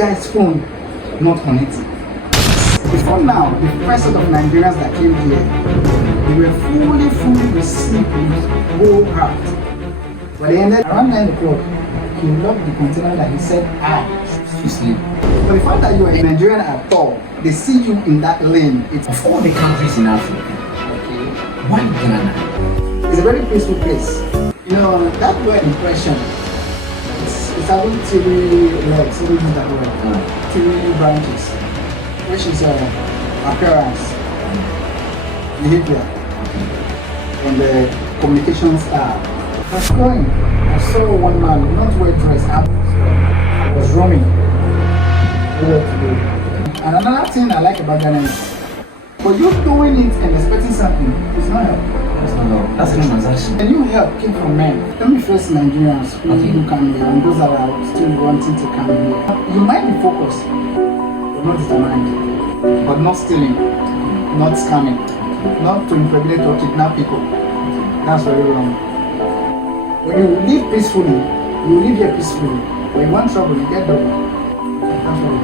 guy's phone not on it. Before now, the first set of Nigerians that came here, they were fully received with whole heart. But they ended around 9 o'clock. He locked the container that he said, you sleep. But the fact that you are a Nigerian at all, they see you in that lane. It's Of all the countries in Africa, okay. why Ghana? It's a very peaceful place. You know, that word impression, it's having three legs, let me use that word, three branches, which is appearance, behavior, and the communication style. I was going, I saw one man, not well dressed, I was roaming. What to do. And another thing I like about Ghana is, for you doing it and expecting something, it's not help. That's a transaction. The new help came from men. Let me first Nigerians who come here and those that are still wanting to come here. You might be focused, but not determined, but not stealing, not scamming, not to impregnate or kidnap people. That's very wrong. When you live peacefully, you live here peacefully. When you want trouble, you get double.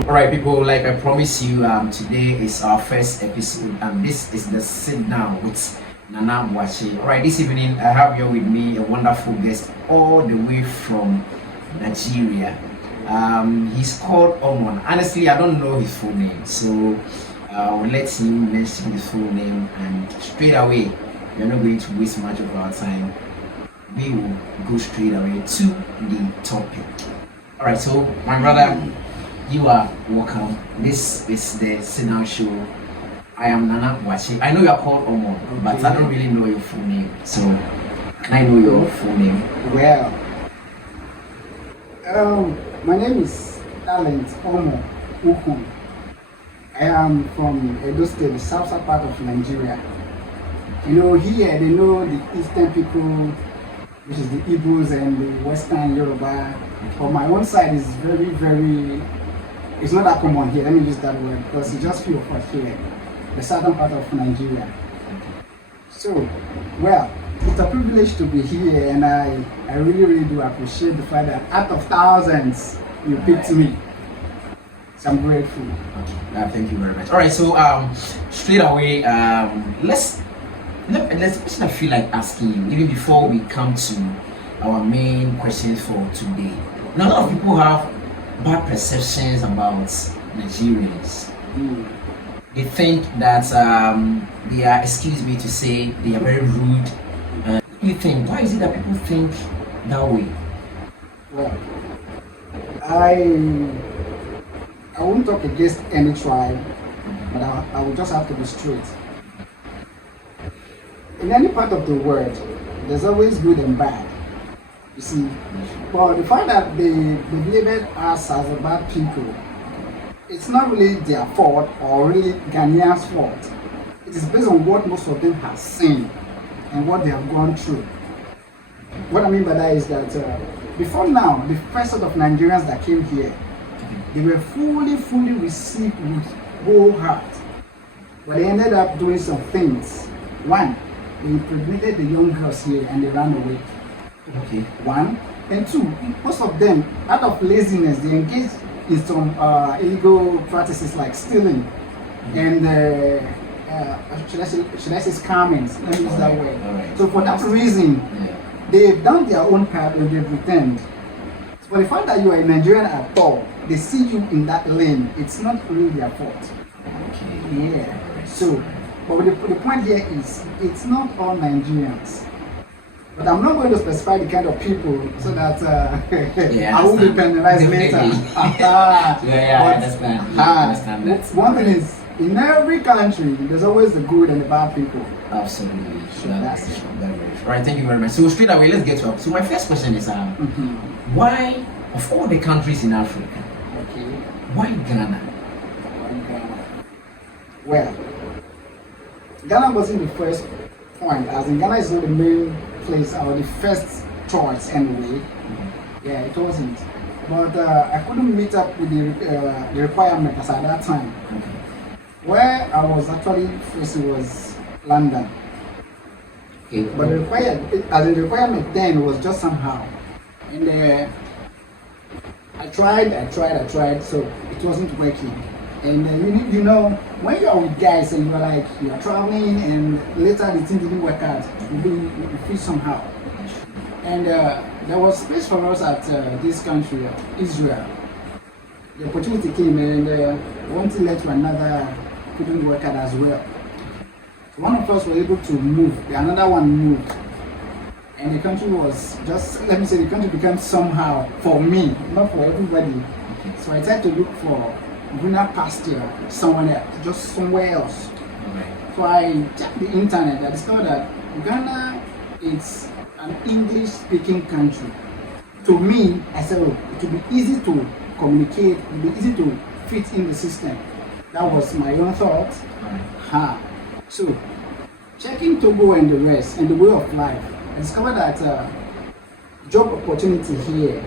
All right, people, like I promised you, today is our first episode, and this is the sit down with Nana Boakye. All right, this evening I have here with me a wonderful guest all the way from Nigeria. He's called Omon. Honestly, I don't know his full name, so we'll let him mention his full name, and straight away, we're not going to waste much of our time. We will go straight away to the topic. All right, so my brother, you are welcome. This is the Sitdown show. I am Nana Boakye. I know you are called Omo, but I don't really know your full name. So, can I know your full name? Well, my name is Talent Omo Ukun. I am from Edo State, the south part of Nigeria. You know, here they know the eastern people, which is the Igbos and the western Yoruba. But my own side is very, it's not that common here. Let me use that word because it's just few of us here, the southern part of Nigeria. So, well, it's a privilege to be here, and I really do appreciate the fact that out of thousands, you picked me. So I'm grateful. Okay. Thank you very much. All right, so straight away, let's I feel like asking you even before we come to our main questions for today. Now, a lot of people have bad perceptions about Nigerians. They think that they are, excuse me to say, they are very rude. What do you think? Why is it that people think that way? Well, I won't talk against any tribe, but I will just have to be straight. In any part of the world, there's always good and bad. You see, but the fact that they labeled us as a bad people, it's not really their fault or really Ghanaians' fault. It is based on what most of them have seen and what they have gone through. What I mean by that is that before now, the first set of Nigerians that came here, they were fully received with whole heart. But they ended up doing some things. One, they impregnated the young girls here and they ran away. Okay. One. And two, most of them, out of laziness, they engaged in some illegal practices like stealing and should I say scamming? Let me use that word. Right. So for that reason, they've done their own part and they pretend. For the fact that you are a Nigerian at all, they see you in that lane, it's not really their fault. Okay. Yeah. So, but the point here is, it's not all Nigerians. But I'm not going to specify the kind of people so that I won't be penalized later. I understand that. One thing is, in every country, there's always the good and the bad people. Absolutely. So that's it. All right, thank you very much. So straight away, let's get to it. So my first question is, why, of all the countries in Africa, why Ghana? Well, Ghana wasn't the first point, as in Ghana is not the main place or the first choice anyway. Yeah, it wasn't. But I couldn't meet up with the requirements at that time. Where I was actually facing was London. Okay. But the requirement then was just somehow. And I tried, so it wasn't working. And when you're with guys and you're traveling, and later the thing didn't work out, you feel somehow. And there was space for us at this country, Israel. The opportunity came, and one thing led to another, couldn't work out as well. So one of us was able to move, another one moved. And the country was just, let me say, the country became somehow for me, not for everybody. So I tried to look for greener pasture somewhere else. So I checked the internet. I discovered that Ghana is an English-speaking country. To me, I said, oh, it would be easy to communicate, it would be easy to fit in the system. That was my own thought. So, checking Togo and the rest and the way of life, I discovered that job opportunity here,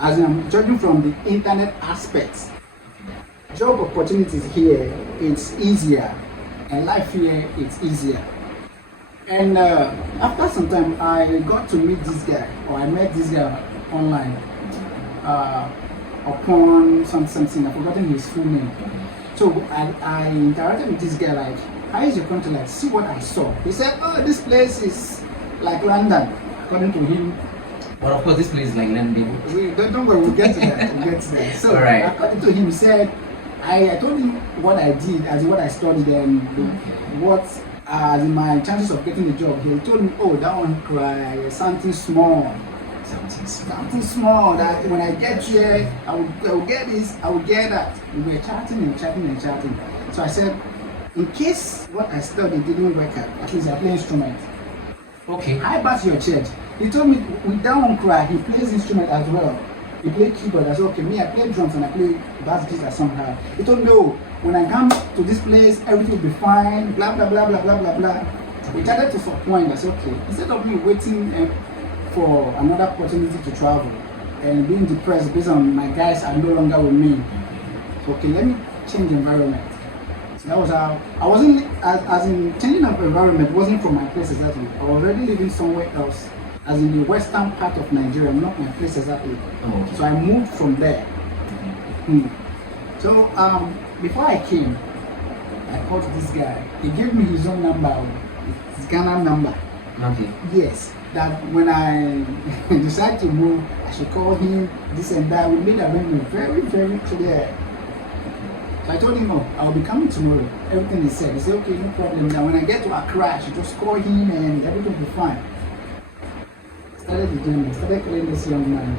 as I'm judging from the internet aspects, job opportunities here, it's easier, and life here, it's easier. And after some time, I got to meet this guy, or I met this guy online upon something, I've forgotten his full name. So I interacted with this guy, like, how is your country like? See what I saw. He said, oh, this place is like London, according to him. But of course, this place is like London. Don't worry, we'll get to that. So, according to him, he said, I told him what I did, as in what I studied, and what as in my chances of getting the job. He told me, oh, that one cry, something small. Something small, that when I get here, I will get this, I will get that. We were chatting and chatting. So I said, in case what I studied didn't work out, at least I play instrument. Okay. I passed your church. He told me with that one cry, he plays instrument as well. He played keyboard. I said, okay, me, I play drums and I play bass guitar somehow. He told me, oh, when I come to this place, everything will be fine, blah, blah, blah, blah, blah, blah, blah. We started to some point. I said, okay, instead of me waiting for another opportunity to travel and being depressed based on my guys are no longer with me, okay, let me change environment. So that was how I wasn't, as in changing of environment wasn't from my place exactly. I was already living somewhere else, as in the western part of Nigeria, not my place exactly. Okay. So I moved from there. So before I came, I called this guy. He gave me his own number, his Ghana number. Okay. Yes, that when I decided to move, I should call him, this and that. We made arrangement very, very clear. So I told him, oh, I'll be coming tomorrow. Everything he said. He said, okay, no problem. Now when I get to Accra, I should just call him and everything will be fine. Started the journey, started calling this young man.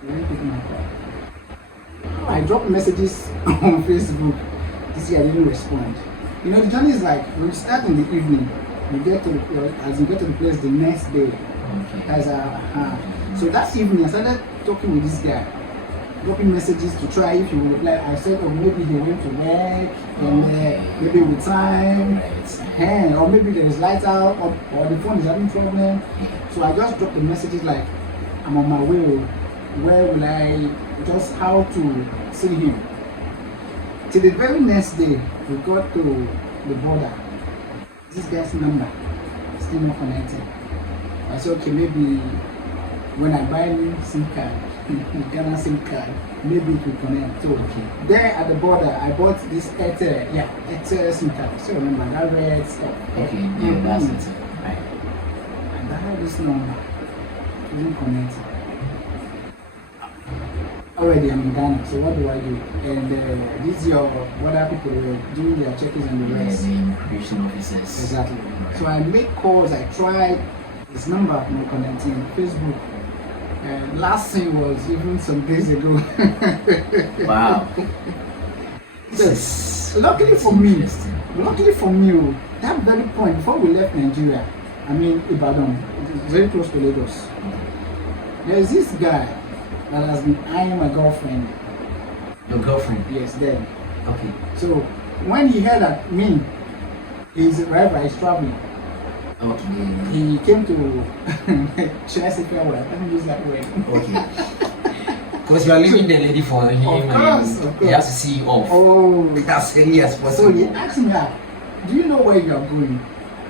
He didn't pick my call. I dropped messages on Facebook. This guy didn't respond. You know, the journey is like, when you start in the evening, you get to as you get to the place the next day. So that evening, I started talking with this guy, dropping messages to try if he would reply. I said, oh, maybe he went to work, and maybe with time, or maybe there is light out, or the phone is having problem. So I just dropped the messages like, I'm on my way. Where will I, just how to see him? Till the very next day, we got to the border. This guy's number still not connected. I said, okay, maybe when I buy new SIM card, Ghana SIM card, maybe it will connect. So there at the border, I bought this Airtel SIM card. I still remember that red stuff. Okay, yeah, that's it. Right. And I had this number, it didn't connect. Already I'm in Ghana, so what do I do? And this is what other people were doing their check-ins and the rest. The immigration officers. Exactly. So I made calls, I tried his number, no connecting, Facebook. And last thing was even some days ago. Wow. So, luckily for me, that very point before we left Nigeria, I mean Ibadan, it's very close to Lagos. There is this guy that has been eyeing my girlfriend. Your girlfriend? Yes, then. Okay. So when he heard that me, his driver is traveling. Okay. He came to should I say farewell? Let me use that word. Okay. Because you are leaving the lady for him. Of course. He has to see you off. Oh, that's early as possible. So he asked me that, do you know where you are going?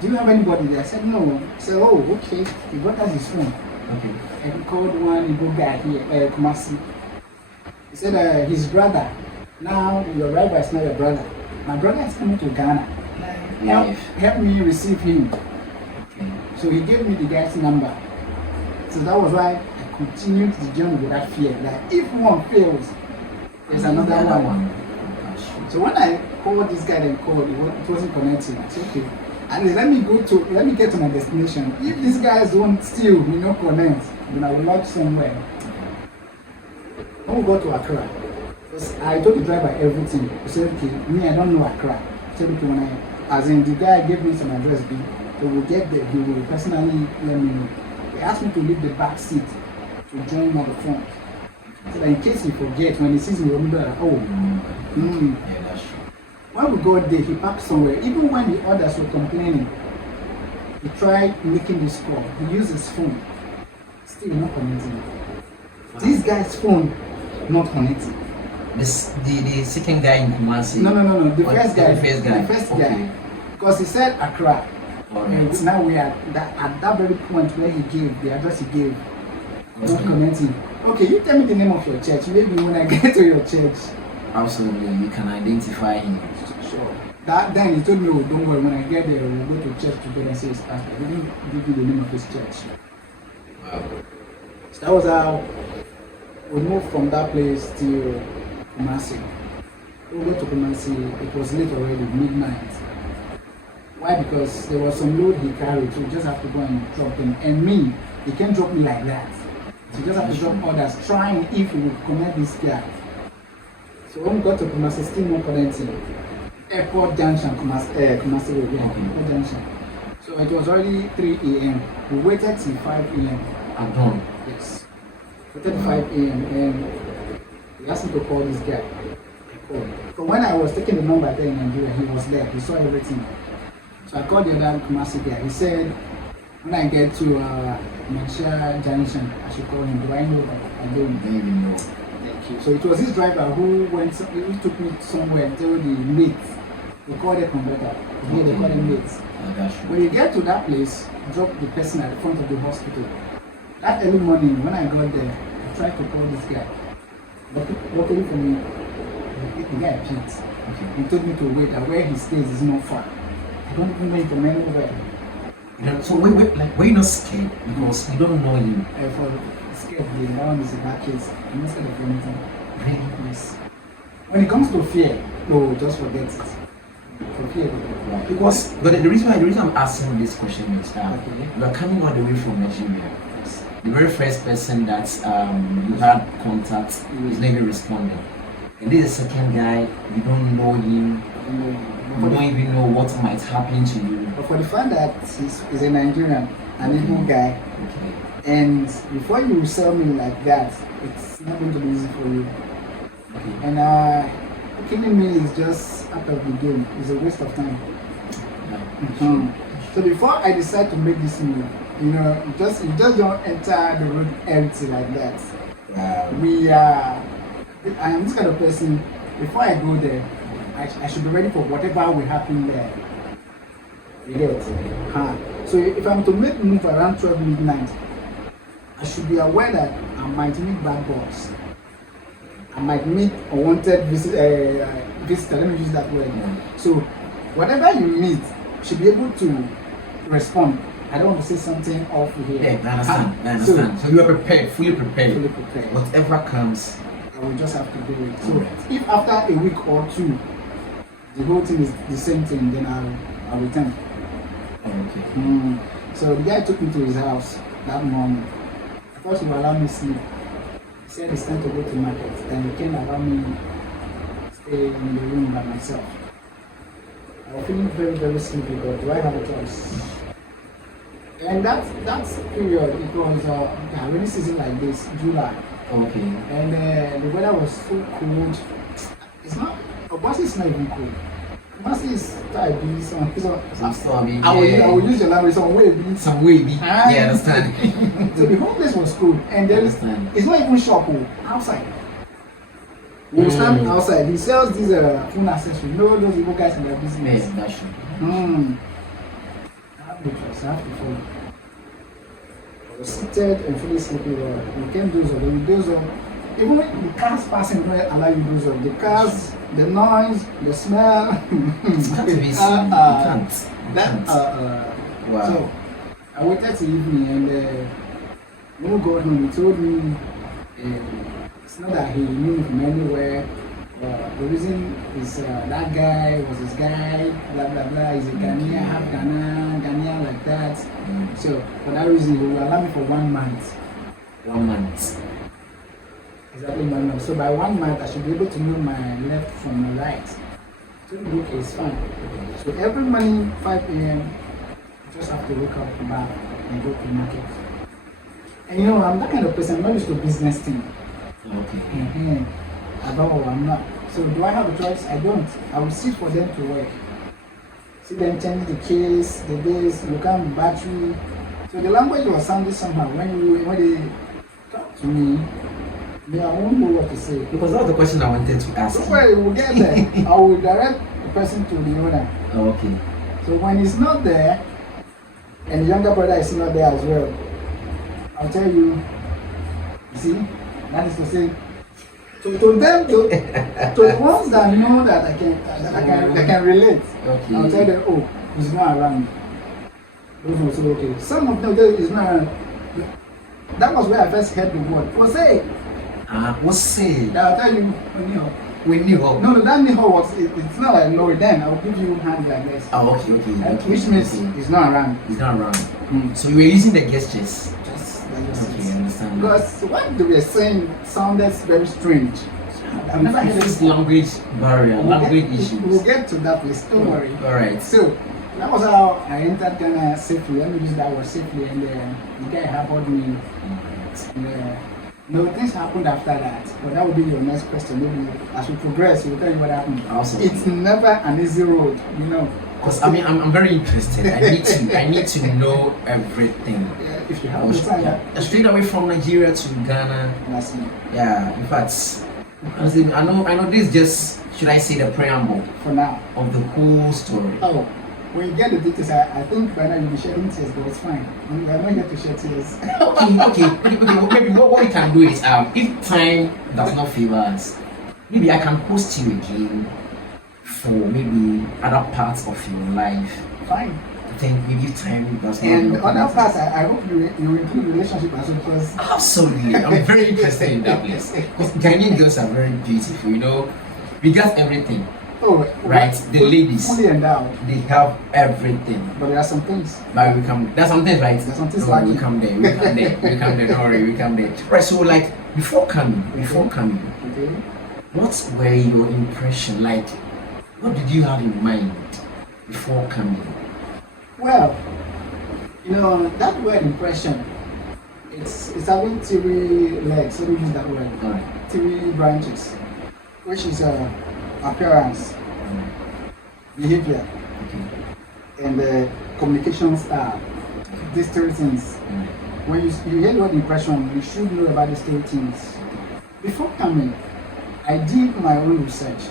Do you have anybody there? I said no. He said, oh, okay. He got us his phone. Okay. And he called one Igbo guy here, Kumasi. He said his brother. Now your driver is not your brother. My brother is coming to Ghana. Help me receive him. Okay. So he gave me the guy's number. So that was why I continued the journey with that fear. Like if one fails, there's another one. So when I called this guy and called, it wasn't connecting. I said, okay, and let me get to my destination. If these guys don't still, connect, then I will lodge somewhere. When we got to Accra, I told the driver everything. He said, okay, me, I don't know Accra. He said, okay, as in the guy gave me some address, so we'll get there, he will personally let me know. He asked me to leave the back seat to join him on the front. So that in case he forgets, when he sees me, he'll be like, oh, Yeah, that's true. When we got there, he parked somewhere. Even when the others were complaining, he tried making this call. He used his phone. Still not connecting. This guy's phone not connecting. The second guy in Kumasi? No. The first guy. The first guy. Because he said Accra. Alright. Now we are at that very point where he gave, the address he gave, not connecting. Okay, you tell me the name of your church. Maybe when I get to your church. Absolutely, you can identify him. Sure. Then he told me, oh, don't worry, when I get there, we'll go to church together and say his pastor. He didn't give you the name of his church. Wow. So that was how we moved from that place to Kumasi. We got to Kumasi, it was late already, midnight. Why? Because there was some load he carried, so you just have to go and drop him. And me, he can't drop me like that. So you just have to drop others, trying if we would connect this guy. So when we got to Kumasi, still not connecting. Airport Junction, Kumasi Road, Airport Junction. So it was already 3 a.m. We waited till 5 a.m. At dawn? Yes. Waited 5 a.m. and he asked me to call this guy. I called. So when I was taking the number there in Nigeria, he was there. He saw everything. So I called the other Kumasi guy. He said, when I get to Nigerian Junction, I should call him. Do I know that? I don't even know. Thank you. So it was this driver who took me somewhere and told the mates. They called it converter. Here they call them mates. When you get to that place, drop the person at the front of the hospital. That early morning, when I got there, I tried to call this guy. But luckily for me, the guy picked. Okay. He told me to wait, and where he stays is not far. I don't even know him from anywhere. So were you not scared because you don't know him? I felt scared. That one is a bad case. I'm not scared of anything. Really? Yes. When it comes to fear, no, just forget it. For fear, because the reason I'm asking this question is that you are coming all the way from Nigeria. Yes. The very first person that you had contact is not even responding. And this is the second guy, you don't know him, you don't even know what might happen to you. But for the fact that he's a Nigerian, an Igbo guy, and before you sell me like that, it's not going to be easy for you. And killing me is just out of the game. It's a waste of time. So before I decide to make this move, you just don't enter the road empty like that. I am this kind of person. Before I go there, I should be ready for whatever will happen there. You get it? So if I'm to make a move around 12 midnight, I should be aware that I might meet bad boys. I might meet unwanted visitor. Let me use that word. So whatever you meet, you should be able to respond. I don't want to say something off here. Yeah, I understand. So you are prepared, fully prepared. Whatever comes, I will just have to do it. So if after a week or two, the whole thing is the same thing, then I'll return. Okay. So the guy took me to his house that morning. I thought he would allow me sleep. He said it's time to go to market. Then he can't allow me stay in the room by myself. I was feeling very, very sleepy, but do I have a choice? And that period, it was rainy season like this, July. Okay. And the weather was so cold. It's not, Kumasi is not even cold. Kumasi is type I will use your language, some wavy. Yeah, understand. So the whole place was cool. And then it's not even shop outside. We stand outside. He sells these phone accessories. Those Igbo guys in their business. Yeah, that's true. I have no choice. I have to follow. I was seated and fully sleepy. We came doze up. When we doze up, even when the cars passing don't allow you to do so. The cars, the noise, the smell. It's got to be you can't. You That, can't. Wow. So I waited till evening and when we got home, he told me it's not that he knew me from anywhere. The reason is that guy was his guy, blah blah blah. He's a Ghanaian, half Ghanaian like that. So for that reason, he will allow me for 1 month. 1 month. Exactly 1 month. So by 1 month, I should be able to know my left from my right. So the book is fine. So every morning, 5 a.m., I just have to wake up, bath, and go to the market. And you know, I'm that kind of person. I'm not used to business thing. Okay. At all, I'm not. So do I have a choice? I don't. I will sit for them to work. See them change the case, the days, look at the battery. So the language was sounding somehow when they talk to me. I won't know what to say. Because that was the question I wanted to ask. Don't worry, we'll get there. I will direct the person to the owner. Oh, okay. So when he's not there, and the younger brother is not there as well, I'll tell you, see, that is to say, to them, to the ones that know that I can relate, Okay. I'll tell them, oh, he's not around. Those will say, okay. Some of them, he's not around. That was where I first heard the word. Jose. What's say? I'll tell you, We knew. No, that Niho was, it's not like no, then I'll give you hand like this. Oh, okay. Which means he's not around. He's not around. So you were using the gestures. Okay, I understand. Because what they were saying sounded very strange. I've never heard this it. language barrier, language issues. We'll get to that place, don't worry. Alright. So, that was how I entered Ghana safely. Let me use that word safely. And the guy helped me. And, no, things happened after that. But that will be your next question. Maybe as we progress, we'll tell you what happened. Awesome. It's never an easy road, you know. Because I'm very interested. I need to know everything. If you have the time. Straight away from Nigeria to Ghana. That's me. Yeah, in fact, I know this just, should I say, the preamble For now. of the whole story. Oh, when you get the details, I think by now you'll be shedding tears, but it's fine. We are not here to shed tears. Okay. Maybe what we can do is, if time does not favor us, maybe I can host you again for maybe other parts of your life. Fine. I think maybe time does not. And other parts, I hope you include relationship as well, because Absolutely, I'm very interested in that place. Because Ghanaian girls are very beautiful, you know. We got everything. oh, Right, the ladies. fully endowed. They have everything. But there are some things. But we come. There's something, right? There's some things Don't worry, lacking. we come there. We come there. Don't worry, we come there. Right. So, like before coming, Okay. what were your impression? Like, what did you have in mind before coming? Well, you know, that word impression, it's having three legs, let me use that word. Alright. 3 branches, which is appearance, behavior, Okay. and communication style. These 3 things. When you hear the word impression, you should know about these 3 things. Before coming, I did my own research.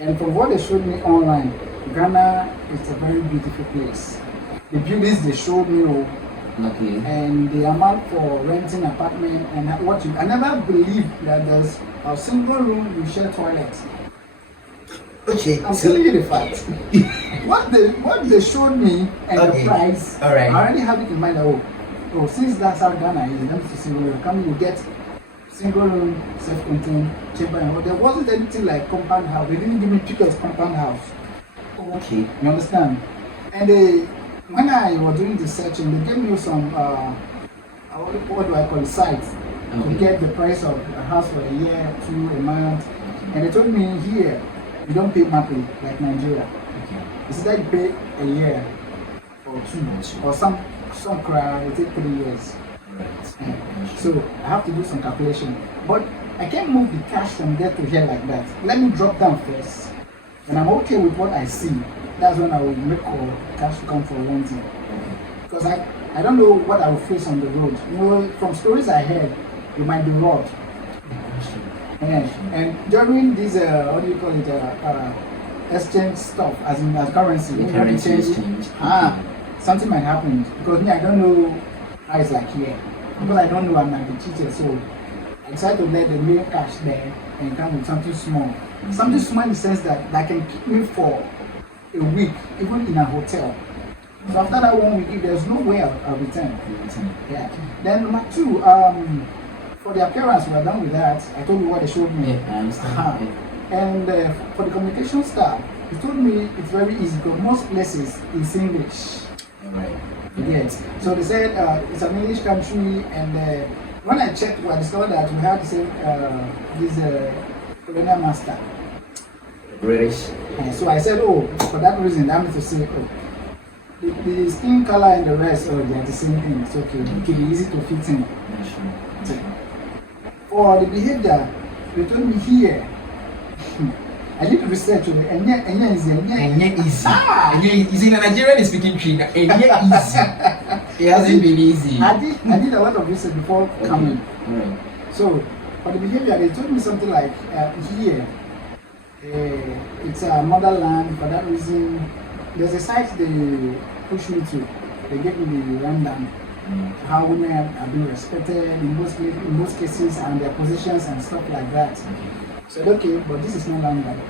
And from what they showed me online, Ghana is a very beautiful place. The buildings they showed me, Okay. and the amount for renting apartment, and I never believed that there's a single room you share toilets. Okay. I'm telling you the fact. what they showed me and Okay. the price, Alright. I already have it in mind that since that's how Ghana is, let me see when you come, you get single room, self-contained, chamber, and all. There wasn't anything like compound house. They didn't give me pictures of compound house. Okay. You understand? And when I was doing the searching, they gave me some what do I call it, sites to get the price of a house for a year, 2 a month. And they told me here you don't pay monthly like Nigeria. Okay. It's either you pay a year or 2, or some cry it take 3 years. Right. So I have to do some calculation. But I can't move the cash from there to here like that. Let me drop down first. When I'm okay with what I see, that's when I will make call cash to come for renting. Because I don't know what I will face on the road. You know, from stories I heard, you might be robbed. And during this, what do you call it, exchange stuff, as currency, The when you have to currency exchange. something might happen. Because me, I don't know how it's like here. Because I don't know, I might be cheated. So I decided to let the main cash there and come with something small. Something small in the sense that can keep me for a week, even in a hotel. So after that 1 week, if there's no way I'll return. Yeah. Then number two, for the appearance, we are done with that. I told you what they showed me. Yeah, I understand. And for the communication staff, he told me it's very easy because most places is English. Alright. Yes. So they said it's an English country, and when I checked, I discovered that we had the same this colonial master. British. So I said, oh, for that reason, I meant to say, oh, the skin color and the rest, oh, they're the same thing. It's okay. It will be easy to fit in. Yeah, sure. For the behavior, they told me here. I did research on it, and yet easy. And yet easy. And yet easy. Nigerian is speaking Trina. And yet easy. It hasn't been easy. I did a lot of research before coming. Right. So for the behavior, they told me something like here, it's a motherland. For that reason, there's a site they pushed me to. They gave me the rundown. How women are being respected in most cases and their positions and stuff like that. I said, okay, but this is no London.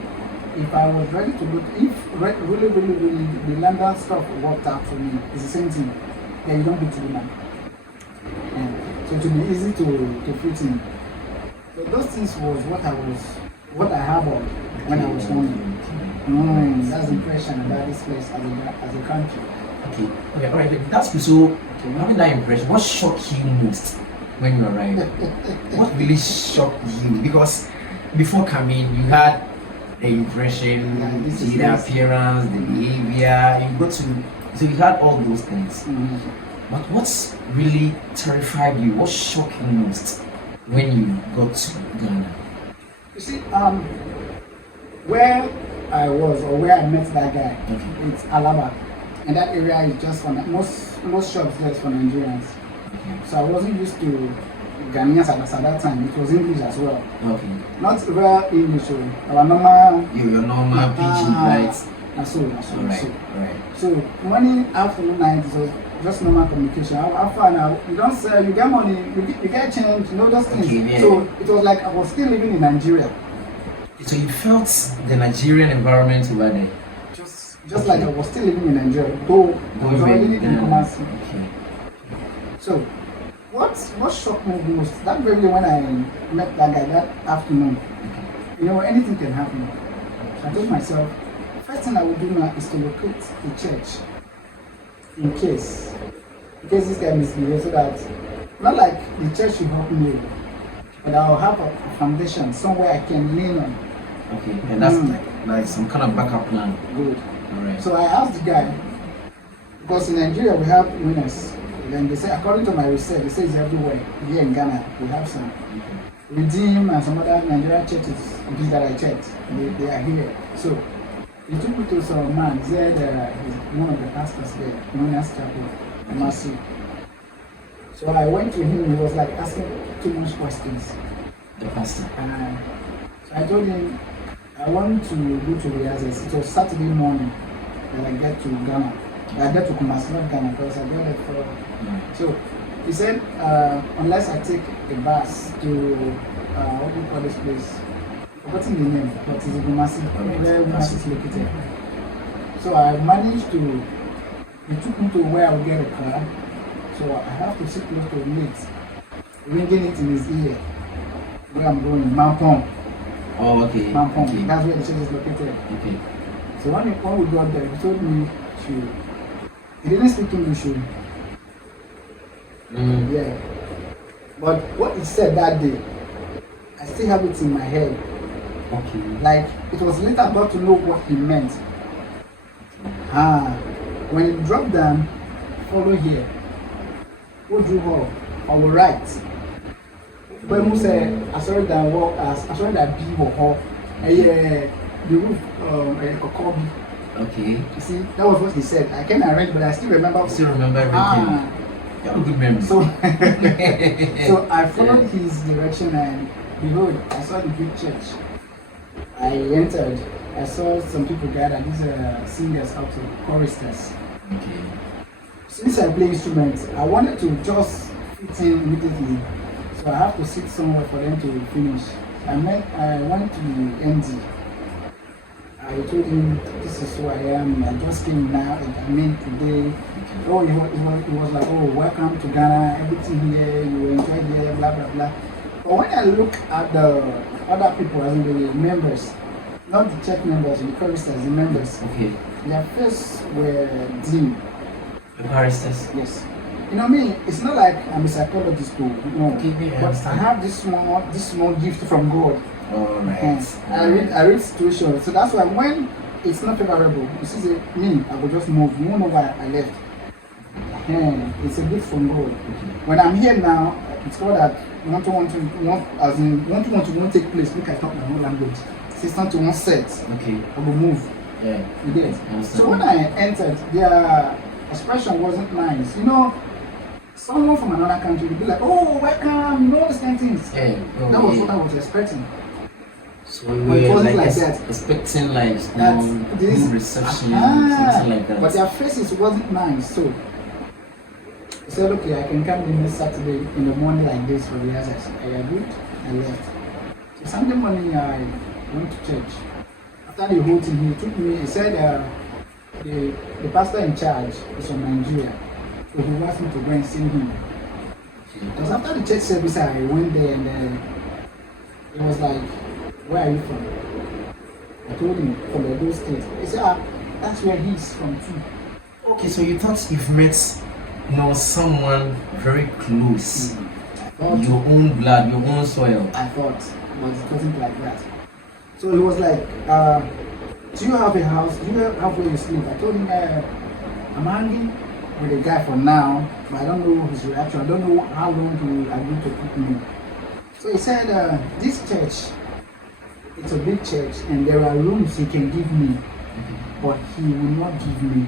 If I was ready to look, if really the London stuff worked out for me, it's the same thing. Yeah, you don't get to do that. So it will be easy to fit in. So those things was what I have on when I was home. That's the impression about this place as a country. Okay, alright, that's good. So, having that impression, what shocked you most when you arrived? What really shocked you? Because before coming, you had the impression, the appearance, the behavior, you got to, so you had all those things. But what's really terrified you? What shocked you most when you got to Ghana? You see, where I was or where I met that guy, it's Alaba. And that area is just for most shops just for Nigerians. So I wasn't used to Ghanaians at that time. It was English as well. Okay. Not real English, our normal. Your normal PG, right? Right. So morning, afternoon, night, so just normal communication. How far now? You don't sell, you get money, you get change, those things. Okay, yeah. So it was like I was still living in Nigeria. So you felt the Nigerian environment over there? Just like I was still living in Nigeria, though I was already in Kumasi. So, what shocked me most, that very day when I met that guy that afternoon, anything can happen. So I told myself, the first thing I would do now is to locate the church in case this guy misbehaves, so that, not like the church should help me, but I'll have a foundation somewhere I can lean on. Okay, and that's like some kind of backup plan. Good. Alright. So I asked the guy, because in Nigeria we have winners. And they say, according to my research, they say it's everywhere. Here in Ghana, we have some. Redeem and some other Nigerian churches that I checked, they are here. So he took me to some man. He said he's one of the pastors there, known as Chapel, Mercy. So I went to him. He was like asking too much questions. The pastor. So I told him I want to go to Riazes. It was Saturday morning that I get to Ghana. I get to Kumasi, not Ghana, because I got there for. So he said, unless I take a bus to what do you call this place? Forgotten the name, but it's in Kumasi, where Kumasi is located. So I managed to. He took me to where I would get a car. So I have to sit close to the mate, ringing it in his ear. Where I'm going, Mampong. Oh, okay. Mampong. Okay. That's where the church is located. Okay. So when we got there, he told me he didn't speak English. Yeah. But what he said that day, I still have it in my head. Okay. Like it was later I got to know what he meant. When he dropped down, follow here. What drew her? On the right. When we say I saw that be or the roof Okay. you see, that was what he said. I can't arrange, but I still remember. Still remember everything. You have a good memory. So I followed his direction, and behold, I saw the big church. I entered. I saw some people gathered. These are singers, also choristers. Okay. Since I play instruments, I wanted to just fit in immediately. So So I have to sit somewhere for them to finish. I went to ND. I told him this is who I am. I just came now. I mean today. Oh, he was like, oh, welcome to Ghana. Everything here, you enjoy here, blah blah blah. But when I look at the other people, as in the members, not the church members, the choristers, the members, Okay. their faces were dim. The barristers. Yes. You know me, it's not like I'm a psychologist too, no. Okay, yeah, I But I understand. have this small gift from God. Alright. Hence, I read situations. So that's why when it's not favorable, you see me, I will just move. You won't know why I left. It's a gift from God. When I'm here now, it's God that want to won't take place. Look, I talk my whole language. System to one set. Okay. I will move. Yeah. You get. I understand. So when I entered, their expression wasn't nice. You know, someone from another country would be like, "Oh, welcome," you know, all these kind of things. Yeah. Oh, That was yeah. what I was expecting. So we But it were wasn't like like that. expecting like This good reception, something like that. But their faces wasn't nice. So I said, okay, I can come in this Saturday in the morning like this for the others. I agreed. I left. So Sunday morning I went to church. After the whole thing, he took me. He said the pastor in charge is from Nigeria, so he asked me to go and see him. Because after the church service, I went there and it was like, "Where are you from?" I told him from the Edo State. He said, "That's where he's from too." Okay, so you thought you've met, someone very close, I thought, your own blood, your own soil. but it wasn't like that. So he was like, "Do you have a house? Do you have where you sleep?" I told him, "I'm hanging with a guy for now, but I don't know his reaction. I don't know how long he will agree to keep me." So he said, "This church, it's a big church, and there are rooms he can give me, but he will not give me."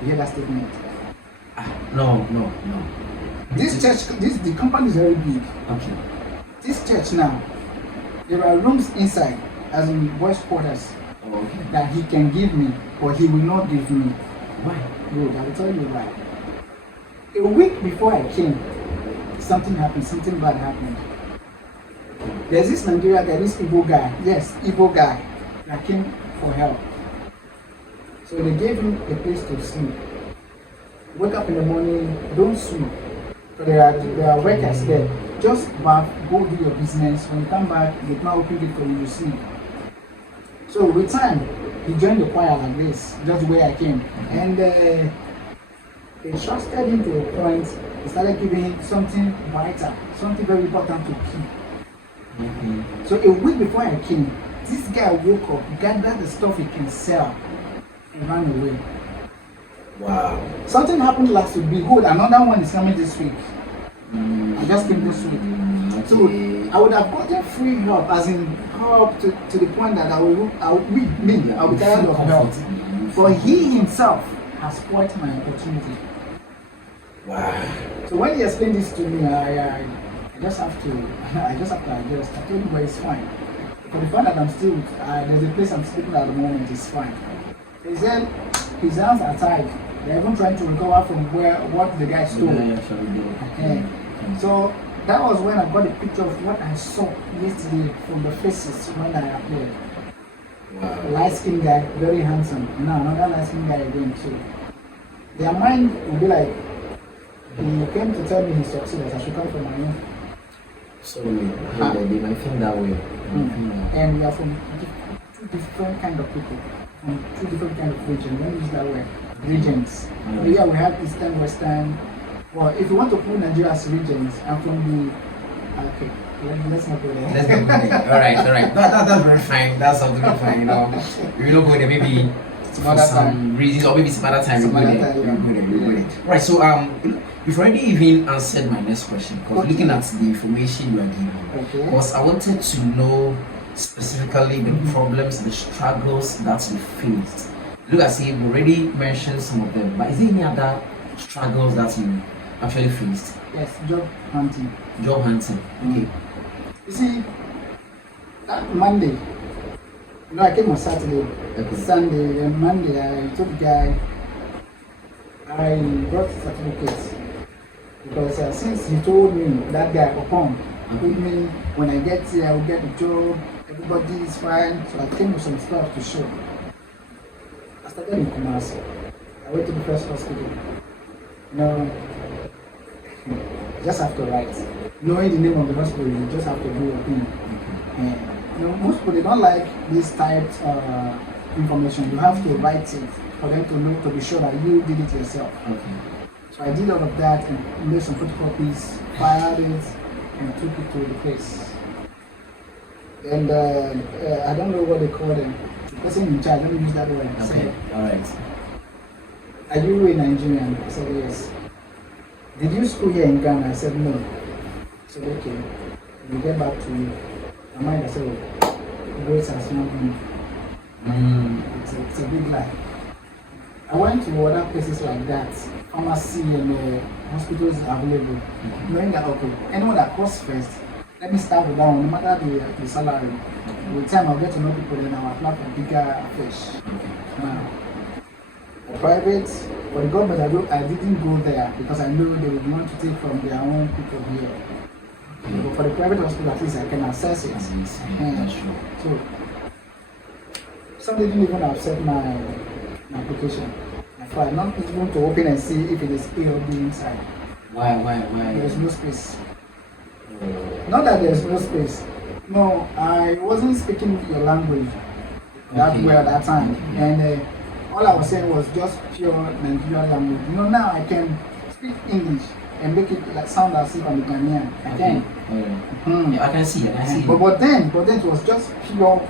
You hear that statement? No. This church, the company is very big. Okay. This church now, there are rooms inside, as in boys' quarters, Oh, okay. that he can give me, but he will not give me. Why? Good, I will tell you why. A week before I came, something happened, something bad happened. There's this Nigerian guy, this Igbo guy, yes, Igbo guy, that came for help. So they gave him a place to sleep. Wake up in the morning, don't sleep. So there are workers there. Just bath, go do your business. When you come back, they can open it for you to sleep. So with time, he joined the choir like this, just the way I came. And they trusted him to a point, they started giving him something vital, something very important to keep. Mm-hmm. So a week before I came, this guy woke up, gathered the stuff he can sell, and ran away. Wow. Something happened last week. Behold, another one is coming this week. I just came this week. Okay. So I would have gotten free help, as in help to the point that I'll be tired of help. But he himself has spoiled my opportunity. Wow. So when he explained this to me, I just have to adjust. I told him, but it's fine. For the fact that I'm still, there's a place I'm sleeping at the moment, it's fine. He said his hands are tied. They're even trying to recover from what the guy stole. Okay. So that was when I got a picture of what I saw yesterday from the faces when I appeared. Wow. Light-skinned guy, very handsome. Now another light-skinned guy again too. Their mind will be like, he came to tell me he succeeded. I should come from my own. So they might think that way. And we are from two different kind of people, from two different kind of regions. Let me use that word. Regions. Here we have Eastern, Western. Well, if you want to put Nigeria as regions, I'm from the. Okay, let's not go there. Let's go there. All right. That's very fine. That's absolutely fine. We don't go there. Maybe for some reasons, or maybe some other time. We go there. Right. So you've already even answered my next question, because looking at the information you are giving, because I wanted to know specifically the problems, the struggles that you faced. Look, I see you already mentioned some of them, but is there any other struggles that you actually faced? Yes, job hunting. Job hunting. Okay. You see, that Monday, I came on Saturday, Sunday, and Monday I told the guy, I brought certificates. Because since he told me, that guy, upon, With me, when I get here, I will get a job, everybody is fine. So I came with some stuff to show. I started in Kumasi. I went to the first hospital. You know, you just have to write. Knowing the name of the hospital, you just have to do your thing. And, you know, most people, they don't like this type of information. You have to write it for them to know, to be sure that you did it yourself. Okay. So I did all of that and made some photocopies, filed it, and took it to the place. And I don't know what they call them. The person in charge, let me use that word. Okay, Said, alright. are you a Nigerian? I said, yes. Did you school here in Ghana? I said, no. I said, okay. We'll get back to you. My mind, I said, oh, grace has not been. It's a big lie. I went to other places like that, pharmacy and hospitals available, knowing that, okay, anyone that costs first, let me start with that one, no matter the salary. With time, I'll get to know people, then I'll apply for bigger fish. Now, the private, for the government, I didn't go there because I knew they would want to take from their own people here. But for the private hospital, at least I can access it. That's true. So, some didn't even accept my application. I tried not even to open and see if it is A or B inside. Why? There's no space. Not that there's no space. No, I wasn't speaking your language that well at that time. And all I was saying was just pure Nigerian language. You know, now I can speak English and make it like sound as if I'm a Ghanaian. I can. Yeah, I can see. But then it was just pure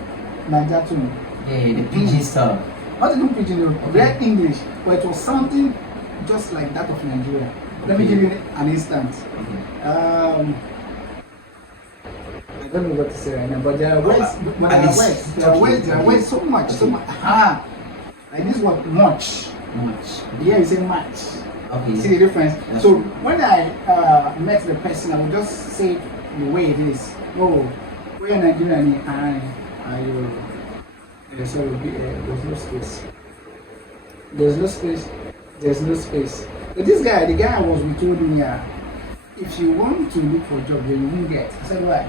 Nigerian to me. Yeah, the pidgin style. Not even pidgin, real English, but it was something just like that of Nigeria. Let me give you an instance. I don't know what to say right now, but there are words. There are words so much. Like this word much. Here you say much. Okay. See the difference? That's so true. when I met the person, I would just say it the way it is. Oh, we're Nigerian. Are you? Sorry, there's no space. There's no space. But this guy, the guy I was with, told me, if you want to look for a job, then you won't get. I said, why?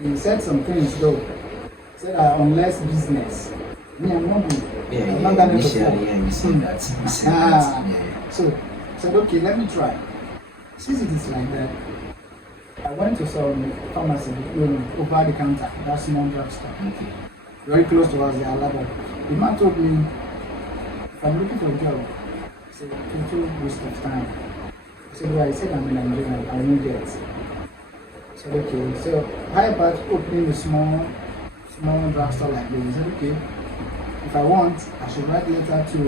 He said some things though. He said, unless business. Me, I'm not good. I'm not done it before. You said that. So I said, okay, let me try. Since it is like that, I went to some pharmacy, over the counter, that small drugstore. Okay. Very close to us, they are level. The man told me, if I'm looking for a job, I said, total waste of time. I said, well, I said I'm in Nigeria, I won't get. I said, okay. So how about opening a small drugstore like this? He said, okay. If I want, I should write a letter to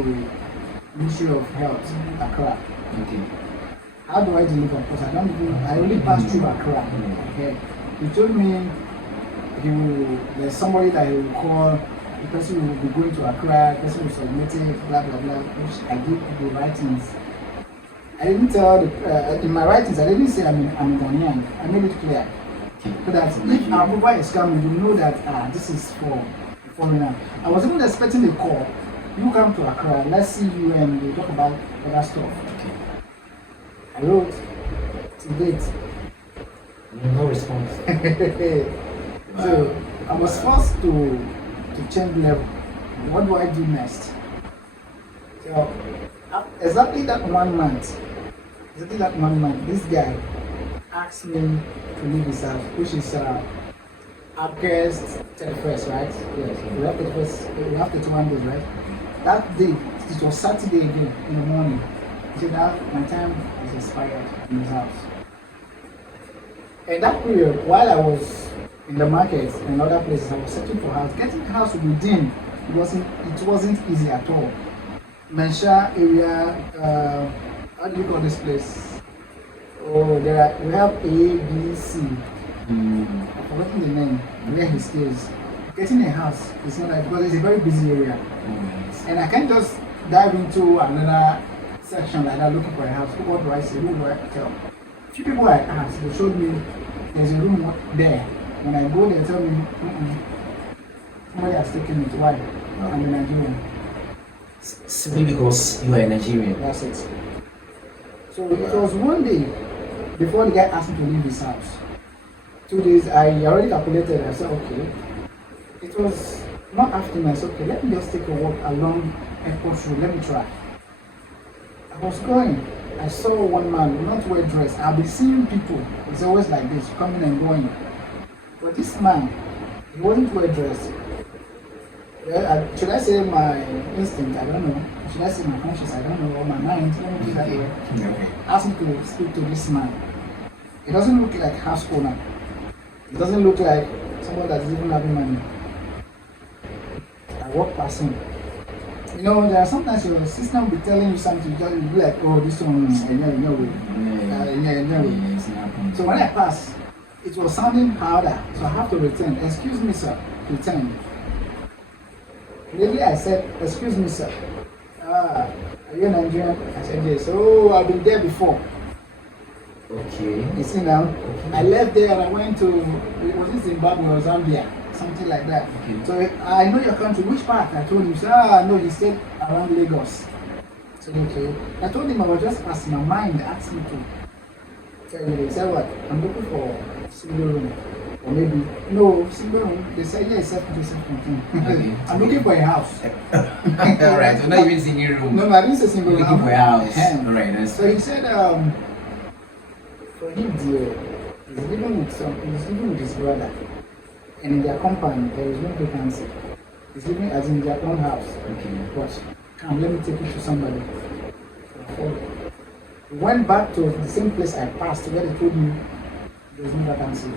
Ministry of Health, Accra. Okay. How do I deliver? Because I only pass through Accra. Okay. He told me there's somebody that he will call, the person will be going to Accra, the person will submit it, blah blah blah, which I did the writings. I didn't tell in my writings, I didn't say I'm Ghanaian. I made it clear. So that if our mobile is coming, you know that this is for a foreigner. I was even expecting a call. You come to Accra, let's see you and we'll talk about other stuff. Okay. I wrote to date. No response. So I was forced to change level. What do I do next? So exactly that 1 month, this guy asked me to leave his house, which is August 31st, right? Yes. We have 31st, we have 31 days, right? That day, it was Saturday again in the morning. He said that my time is expired in his house. And that period, while I was in the market and other places, I was searching for house. Getting a house within it wasn't easy at all. Mensha area, how do you call this place? Oh, we have A, B, C. I've forgotten the name where he stays. Getting a house is not like, because it's a very busy area. And I can't just dive into another section like that looking for a house. What do I say? Who do I tell? Few people I asked, they showed me there's a room there. When I go there, tell me, somebody has taken it. Why? I'm a Nigerian. Simply because you are a Nigerian. That's it. So it was one day before the guy asked me to leave his house. 2 days, I already calculated. I said, okay. It was not afternoon. I said, okay, let me just take a walk along Airport Road. Let me try. I was going. I saw one man not well dressed. I've been seeing people. It's always like this, coming and going. But this man, he wasn't well dressed. Should I say my instinct? I don't know. Should I say my conscience? I don't know. Or my mind? Let me do that way. Okay. Asked me to speak to this man. It doesn't look like house owner. It doesn't look like someone that is even having money. I walk past him. You know, there are sometimes your sister will be telling you something, you'll be like, oh, this one, I know. So when I pass, it was sounding harder, so I have to return. Excuse me, sir. Return. Lately I said, excuse me, sir. Are you Nigerian? I said, yes. Oh, I've been there before. Okay. You see now? Okay. I left there and I went to, was it Zimbabwe or Zambia? Something like that. Okay. So I know your country. Which part? I told him. He said, no, he stayed around Lagos. I said, okay. I told him I was just passing. My mind asked me to tell you. He said, what? I'm looking for a single room. Or maybe, no, single room. They said, yes, self-contained. Okay. I'm looking for a house. Alright, so not even single room. No, I didn't say single room. Looking for a house. Alright, so he said, for him, he's living with his brother. And in their compound, there is no vacancy. He's living as in their own house. Okay. But come, let me take you to somebody. We went back to the same place I passed where they told me there was no vacancy.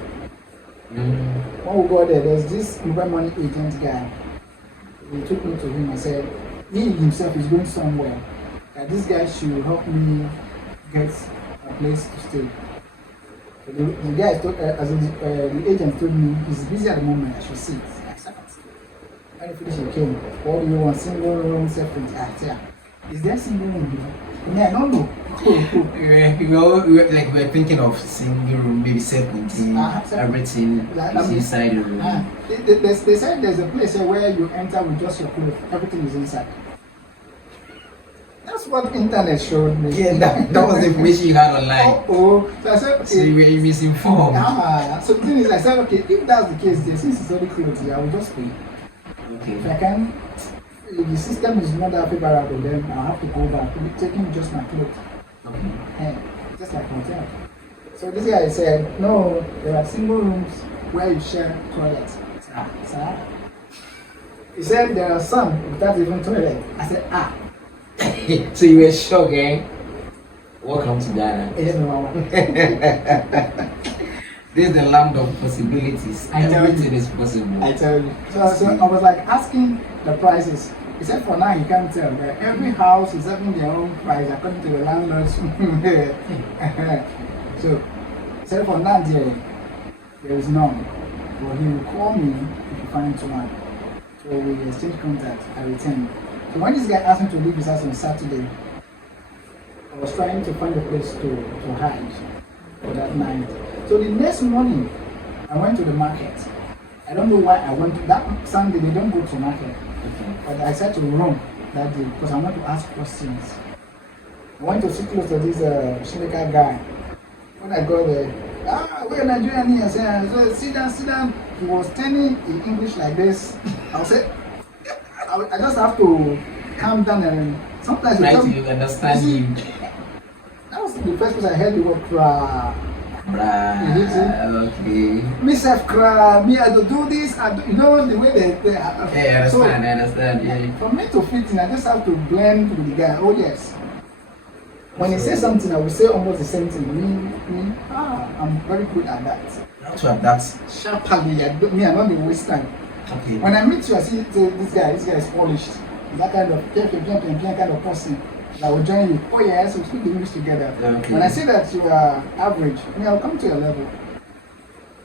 When we got there, there's this mobile money agent guy. He took me to him and said, he himself is going somewhere. That this guy should help me get a place to stay. The guy told, the agent told me he's busy at the moment. I should see it. I said, when he finished, he came. What do you want? Single room, separate? I said, is there single room here? Yeah, I don't know. we were thinking of single room, maybe self-contained, everything is inside the room. They said there's a place where you enter with just your clothes. Everything is inside. That's what internet showed me. Yeah, that was the information you had online. So I said, okay. So you were misinformed. So the thing is, I said, okay, if that's the case, since it's already closed, I will just pay. Okay. If I can, if the system is not that favorable, then I'll have to go back. I'll be taking just my clothes. Okay. Yeah, just like hotel. So this guy said, no, there are single rooms where you share toilets. I said, sir? He said, there are some without even toilet. I said, So you were shocked, eh? Welcome to Ghana. This is the land of possibilities. Everything is possible. I tell you. So I was like asking the prices. He said for now you can't tell. But every house is having their own price according to the landlords. So he said for now there is none. But he will call me if he finds one. So we exchange contact. I return. So when this guy asked me to leave his house on Saturday, I was trying to find a place to hide for that night. So the next morning, I went to the market. I don't know why I went to that Sunday. They don't go to market, but I said to roam that day because I want to ask questions. I went to sit close to this Shilika guy. When I got there, we're Nigerian here. I said, sit down. He was turning in English like this. I said, I just have to calm down and sometimes try to understand him. That was the first person I heard the word cry. Okay. Me self cry, me I do this, you know the way they I understand. Yeah. For me to fit in, I just have to blend with the guy. Oh yes. When he says something, I will say almost the same thing. I'm very good at that. How to adapt? Sharply, I'm not the waste time. Okay. When I meet you, I see this guy is polished. That kind of kind of person that will join you. Oh yes, we speak English together. Okay. When I see that you are average, I'll come to your level.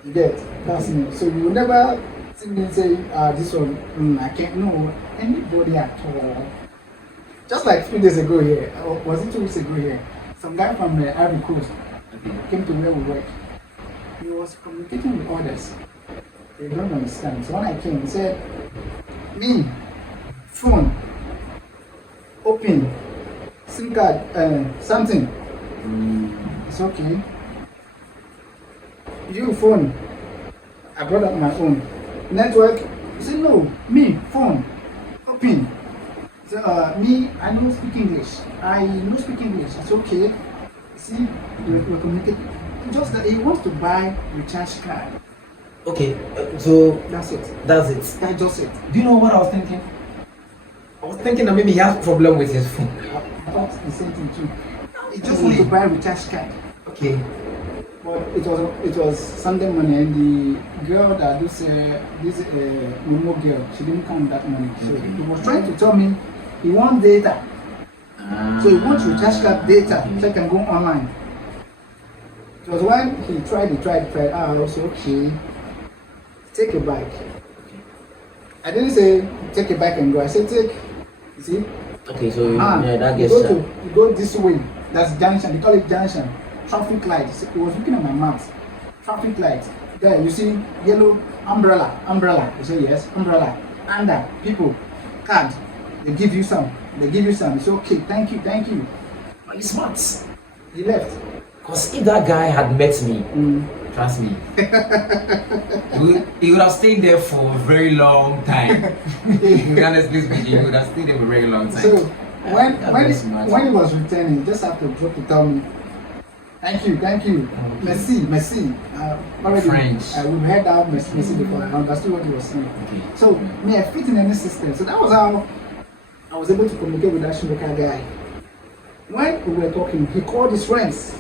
You get? That's me. So you will never see me say, this one, I can't know anybody at all. Just like 3 days ago here, or was it 2 weeks ago here, some guy from the Ivory Coast came to where we work. He was communicating with others. They don't understand. So when I came, he said, me, phone, open, SIM card, something. It's okay. You phone. I brought up my own. Network. He said, no, me, phone. Open. So, me, I know speak English. I know speak English. It's okay. See, we're communicating. Just that he wants to buy recharge card. Okay, so That's it. that's it. That's just it. Do you know what I was thinking? I was thinking that maybe he has problem with his phone. I thought the same thing too. He just wants to buy recharge card. Okay. But it was Sunday morning, and the girl that this Momo girl, she didn't come that morning. So Okay. he was trying to tell me he wants data. So he wants recharge card data so he can go online. It was when he tried. I was okay. Take a bike. I didn't say take a bike and go. I said take. You see? Okay, so yeah, that you gets you go this way. That's junction. They call it junction. Traffic light. He was looking at my maps. Traffic light. There you see yellow umbrella. I say yes, umbrella. Under people, card. They give you some. It's okay. Thank you. Are you smart? He left. Because if that guy had met me, trust me, he would have stayed there for a very long time. Honestly speaking, he would have stayed there for a very long time. So when he was returning, he just have to drop to tell me, thank you, merci. Already, French. We've heard that merci before. I understood what he was saying. Okay. So me, I fit in any system. So that was how I was able to communicate with that Shibuka guy. When we were talking, he called his friends.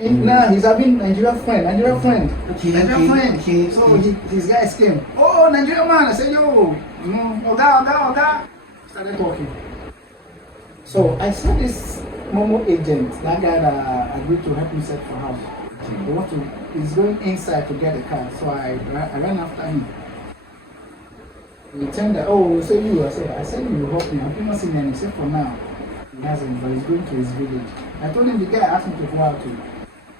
Now he's having Nigerian friend. Okay. So his guys came. Oh, Nigerian man. I said, yo, Oga. Started talking. So I saw this Momo agent, that guy that agreed to help me search for house. He's going inside to get the car. So I ran after him. He turned that, oh, so you, I said you help me. I've not seen him except for now. He hasn't, but he's going to his village. I told him the guy asked me to go out to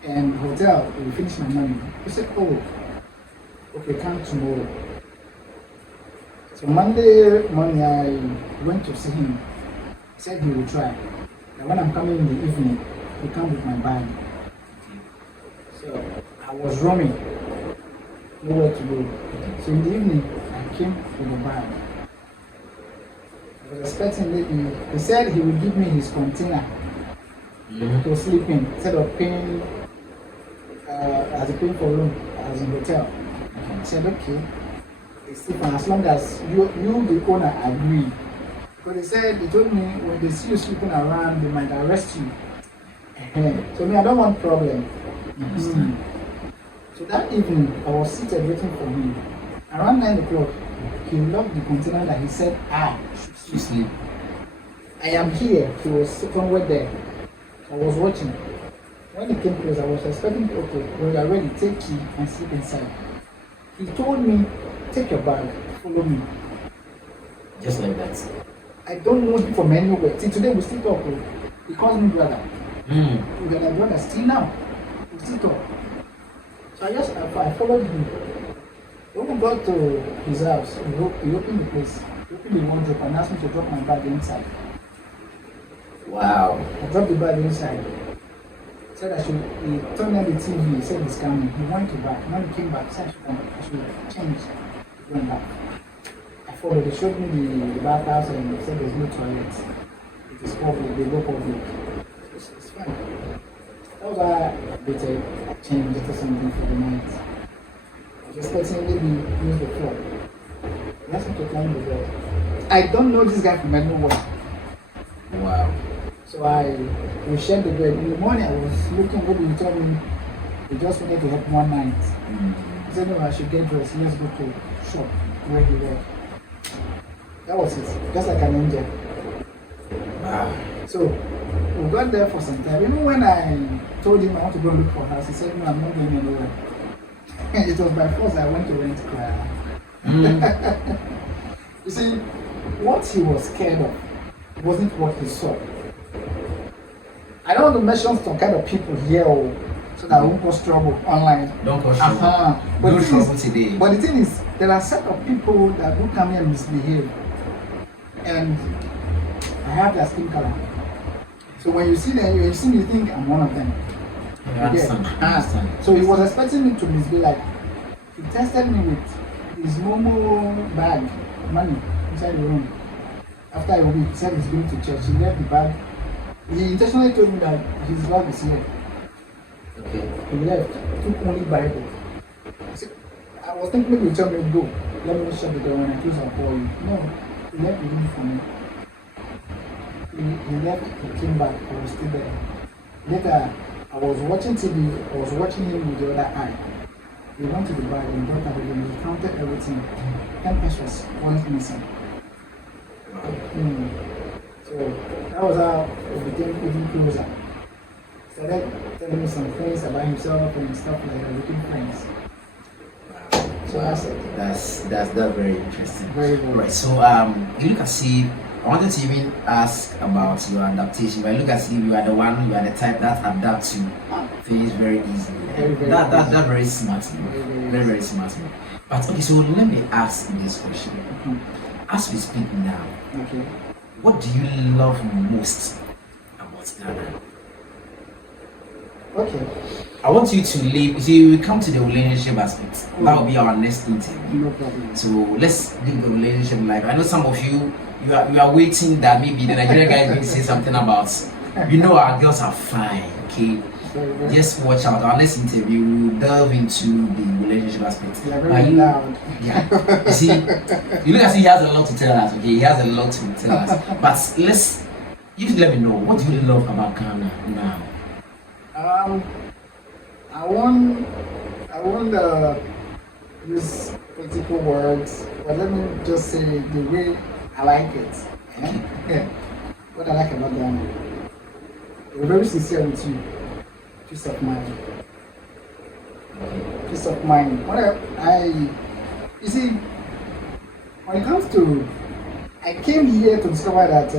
and hotel will finish my money. He said, oh, okay, come tomorrow. So Monday morning I went to see him. He said he will try. And when I'm coming in the evening, he come with my bag. So I was roaming, nowhere to go. So in the evening, I came with the bag. I was expecting he said he would give me his container to sleep in instead of paying as a paying for room as in hotel. I said okay, it's different as long as you the owner agree. Because they told me when they see you sleeping around, they might arrest you. So me, I don't want problem. So that evening, I was seated waiting for him. Around 9 o'clock, he locked the container that he said I should sleep. I am here. He was somewhere there. I was watching. When he came close, I was expecting, okay, when you are ready, take key and sleep inside. He told me, take your bag, follow me. Just like that. I don't know him from anywhere. See, today we still talk. He calls me brother. We're like brother, still now. We still talk. So I followed him. When we got to his house, he opened the place. He opened the wardrobe and asked me to drop my bag inside. Wow. I dropped the bag inside. Said he turned on the TV, he said he's coming. He went to back. When he came back, he said I should change. He went back. I followed. They showed me the bathhouse and they said there's no toilet. It is public, they go public. It's fine. That was why I changed it or something for the night. I was expecting maybe use the floor. He asked me to climb the bed. I don't know this guy from anywhere. Wow. So we shared the bed. In the morning, I was looking, maybe he told me he just wanted to help one night. He said, no, I should get dressed. Let's go to shop where he worked. That was it. Just like an angel. Wow. So we got there for some time. Even when I told him I want to go look for a house, he said, no, I'm not going anywhere. And it was by force I went to rent a car. You see, what he was scared of wasn't what he saw. I don't want to mention some kind of people here so that I won't cause trouble online. Don't cause trouble. But No trouble today. But the thing is, there are a set of people that do come here and misbehave. And I have their skin color. So when you see them, you think I'm one of them. I understand. I understand. So he was expecting me to misbehave. Like he tested me with his Momo bag, money inside the room. After a week, he said he's going to church. He left the bag. He intentionally told me that his bag is here. Okay. He left. Took only Bible. So, I was thinking maybe you tell me go. Let me shut the door when I close and call you. No, he left the room for me. He left. He came back. I was still there. Later, I was watching TV. I was watching him with the other eye. He went to the bag and brought everything. He counted everything. 10 pesos wasn't missing. So that was how we became even closer. Started telling me some things about himself and stuff like that. We became friends. So that's very interesting. Very good. Right. So you look at see. I wanted to even ask about your adaptation, but I look at see you are the type that adapt to things very easily. That's very smart. Very smart. But okay, so let me ask this question. As we speak now, Okay. what do you love most about Ghana? Okay. I want you to leave. See, we come to the relationship aspect. That will be our next interview. No problem. So let's leave the relationship life. I know some of you are waiting that maybe the Nigerian guy is going to say something about. Our girls are fine. Okay. Just watch out. Our next interview will delve into the relationship aspect. Yeah, very loud. Yeah. You see, you look as if he has a lot to tell us. Okay, he has a lot to tell us. But you let me know, what do you love about Ghana now? I want use political words, but let me just say the way I like it. Yeah. What I like about Ghana, we're very sincere with you. Peace of mind. Peace of mind. You see, when it comes to, I came here to discover that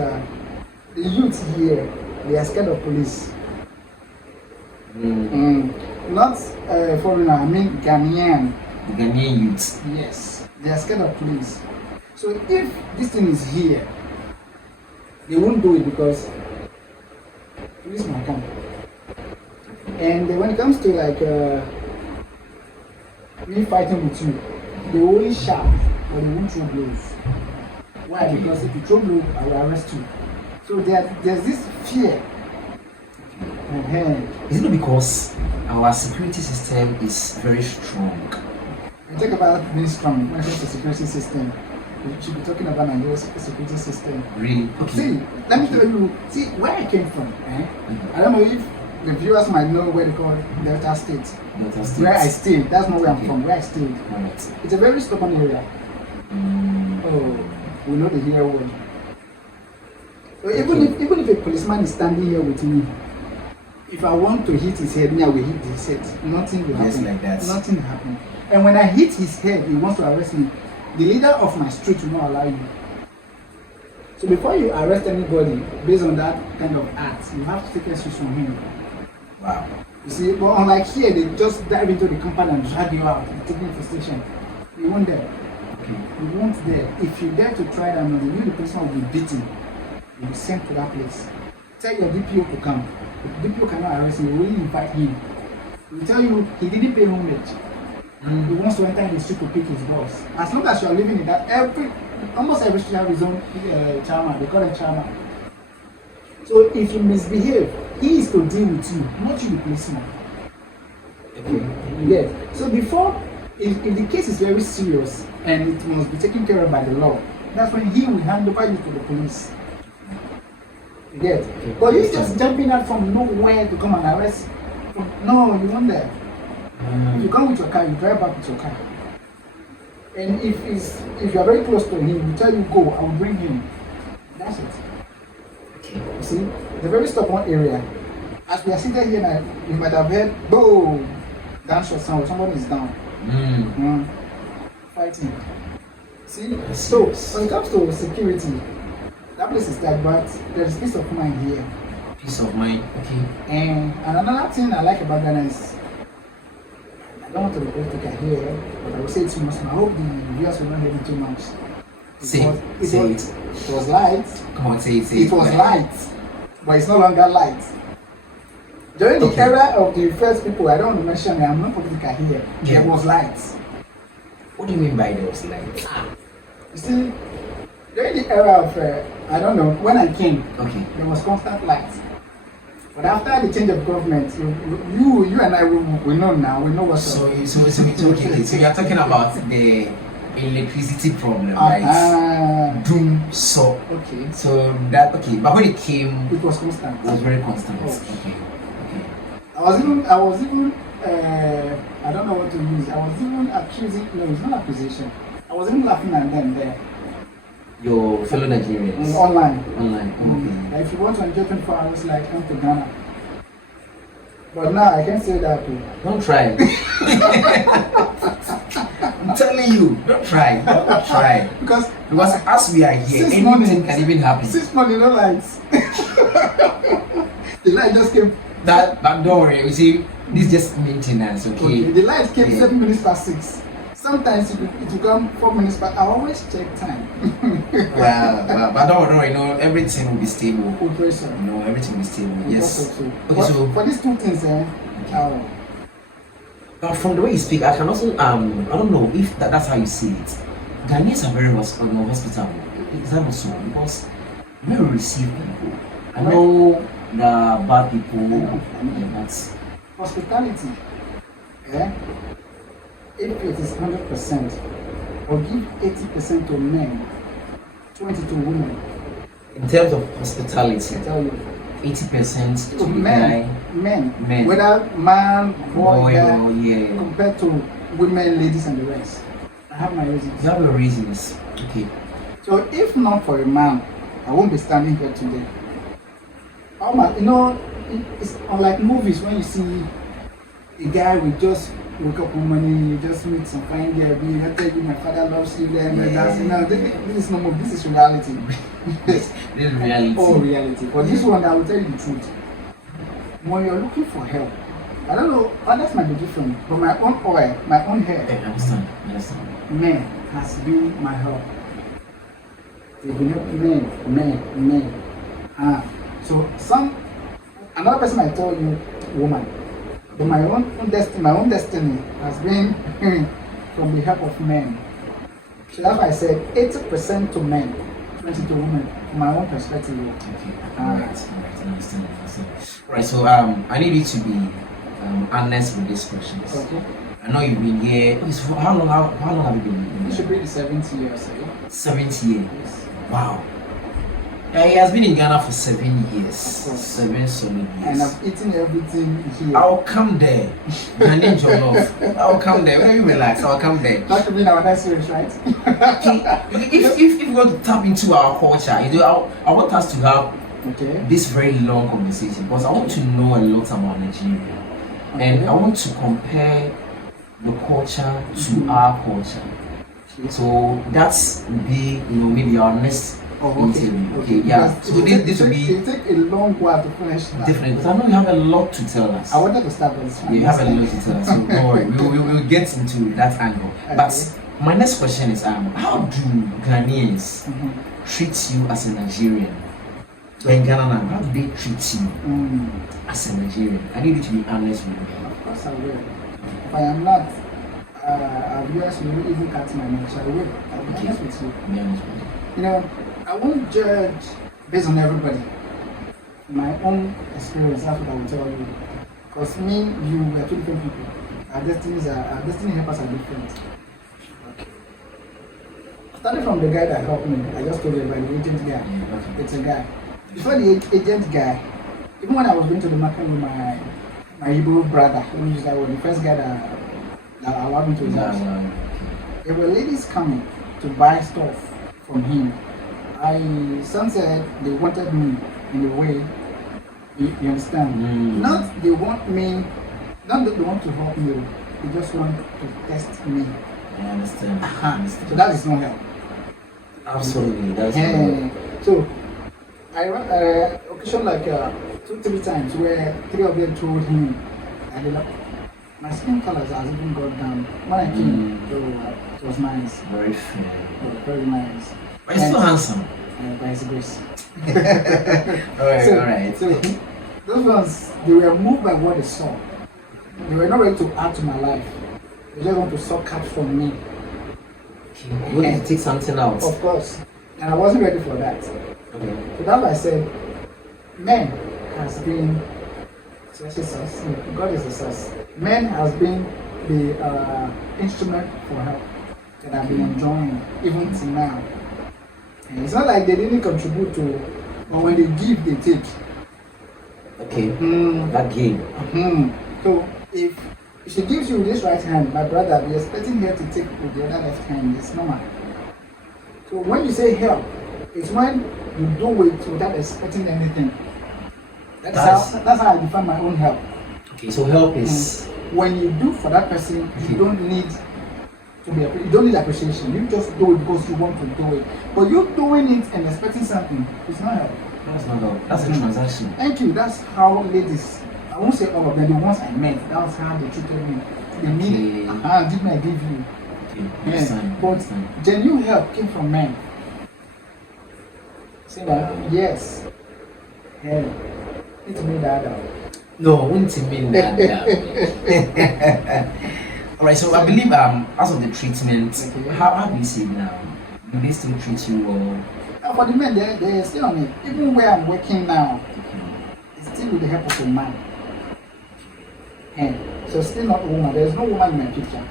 the youth here, they are scared of police. Not foreigner, I mean Ghanaian. The Ghanaian youth. Yes, they are scared of police. So if this thing is here, they won't do it because police might come. And when it comes to like me fighting with you, they will only shout, but they won't throw blows. Why? Because if you throw blows, I will arrest you. So there's this fear. Is it not because our security system is very strong? I talk about being strong when it comes to security system. We should be talking about Nigeria's security system. Really? Okay. See, let me tell you, where I came from. I don't know if the viewers might know where they call Delta State. Delta State. Where I stayed. That's not where I'm from. Where I stayed. Right. It's a very stubborn area. Oh, we know the here word. So even if a policeman is standing here with me, if I want to hit his head, me I will hit his head. Nothing will happen. Just like that. Nothing will happen. And when I hit his head, he wants to arrest me. The leader of my street will not allow you. So before you arrest anybody based on that kind of act, you have to take excuse from him. Wow. You see, but unlike here, they just dive into the compound and drag you out and take you to the station. You won't there. Okay. You won't there. If you dare to try that, the person will be beaten. You'll be sent to that place. Tell your DPO to come. If the DPO cannot arrest him, you will invite him. He will tell you he didn't pay homage. He wants to enter in the street to pick his boss. As long as you are living in that, almost every street has his own chairman. They call him chairman. So if you misbehave, he is to deal with you, not you, the policeman. Okay. Yes. So before, if the case is very serious and it must be taken care of by the law, that's when he will hand over you to the police. You get? Okay. But you just jumping out from nowhere to come and arrest. No, you won't there. If you come with your car, you drive back with your car. And if you are very close to him, he tell you go, I will bring him. That's it. Okay. You see, it's a very stubborn area. As we are sitting here now, you might have heard, boom, gunshot sound, somebody is down. Fighting. See? So when it comes to security, that place is tight, but there is peace of mind here. Peace of mind. Okay. And another thing I like about Ghana is, I don't want to be political here, but I will say it too much. I hope the viewers will not hear me too much. It was light. Come on, say it. It was light, but it's no longer light. During the Okay. era of the first people, I don't want to mention it, I'm not political here, Yeah. there was lights. What do you mean by those like? You see, during the era of, I don't know, when I came, Okay. there was constant lights. But after the change of government, you and I, we know now, we know what's So, up. okay. So you are talking about the electricity problem, right? Doom. So, Okay. so that okay. But when it came, It was constant. it was very constant. Oh. Okay. Okay. I was even, I don't know what to use. I was even accusing, no, it's not accusation. I was even laughing at them there, Your fellow Nigerians. online. Online. Okay. Like if you want to enjoy 24 hours, like come to Ghana. But now I can't say that too. Don't try. I'm telling you, don't try. Don't try. Because As we are here, Since anything morning. can even happen. 6 months, no lights. The light just came. But don't worry. You see, this is just maintenance. Okay. The light came Yeah. 7 minutes past 6. Sometimes it will come 4 minutes past. I always check time. Well, but don't worry. You know, everything will be stable. Operation. You know, everything will be stable. Yes. Okay, Okay, so for these two things, from the way you speak, I can also I don't know if that's how you see it. Ghanaians are very hospitable. Is that not so? Because we receive people. I know the bad people. Yeah, that's hospitality. If it is 100%, or give 80% to men, 20 to women. in terms of hospitality. I tell you. 80% to To the men, guy, men, whether man, boy, girl, or yeah. compared to women, ladies, and the rest. I have my reasons. You have your reasons. Okay. So if not for a man, I won't be standing here today. It's unlike movies when you see a guy with just wake up one morning, you just meet some fine girl, you tell you my father loves you, then that's this is no more. This is reality. This is reality. All reality. But this one, I will tell you the truth. When you're looking for help, I don't know, others might be different, but my own oil, my own hair, Okay, I understand. men has been my help. They've been helping men. So another person might tell you, woman, but my own destiny has been from the help of men. So that's why I said 80% to men, 20 to women, from my own perspective. Okay. Alright, I understand. Right, so I need you to be honest with these questions. Okay. I know you've been here. Okay, so how long have you been in It should Ghana? be the 70 years ago. 70 years. Yes. Wow. Yeah, he has been in Ghana for 7 years. Of course. 7 solid years. And I've eaten everything here. I'll come there. Ghanaian jollof. I'll come there. When you relax, I'll come there. That should be our next series, right? If we want to tap into our culture, I want us to have Okay. this very long conversation because I want to know a lot about Nigeria. And I want to compare the culture to our culture. Okay. So that's be maybe our next interview. Okay, yeah. Because So this will be it take a long while to finish that. different because I know you have a lot to tell us. I wanted to start with this one. You have a lot to tell us. So don't worry, we'll get into that angle. But my next question is how do Ghanaians treat you as a Nigerian? In Ghana, how do they treat you as a Nigerian? I need you to be honest with me. Of course I will. If I am not, viewers will even cut my name, so I will. I'll be honest with you. Be honest with me. You know, I won't judge based on everybody. My own experience, that's what I will tell you. Because me, you, we are two different people. Our destiny helpers are different. Starting from the guy that helped me, I just told you about the agent guy. It's a guy. Before the agent guy, even when I was going to the market with my Igbo brother, who is the first guy that allowed me to his house, there were ladies coming to buy stuff from him. Some said they wanted me in a way, you understand? Not they want me, not that they want to help me, they just want to test me. I understand. So that is no help. Absolutely, that's So I occasion like 2-3 times where 3 of them told him, my skin colors has even got down. When I came, it was nice. very fair. Very nice. But you're still handsome. By his grace. Alright. So Those ones, they were moved by what they saw. They were not ready to add to my life. They just want to suck cut from me. You wanted to take something out. Of course. And I wasn't ready for that. Okay. So that's why I said, men has been, especially us, God is a source. Men has been the instrument for help that I've been enjoying even till now. And it's not like they didn't contribute to, but when they give, they take. Okay. That game. So if she gives you with this right hand, my brother, be expecting her to take with the other left hand. It's normal. So when you say help, it's when you do it without expecting anything. That's how I define my own help. Okay, so help is when you do for that person, you don't need you don't need appreciation. You just do it because you want to do it. But you doing it and expecting something, it's not help. That's not help. That's a transaction. Thank you. That's how ladies, I won't say all of them, the ones I met, that was how they treated me. They needed, give me, I give you. Okay, But genuine help came from men. Say that, yes. Help. It's me that out. No, wouldn't it mean that? Alright, so I believe as of the treatment, how do you see it now? Do they still treat you well? For the men, they're still on it. Even where I'm working now, it's still with the help of a man. So still not a woman. There's no woman in my picture.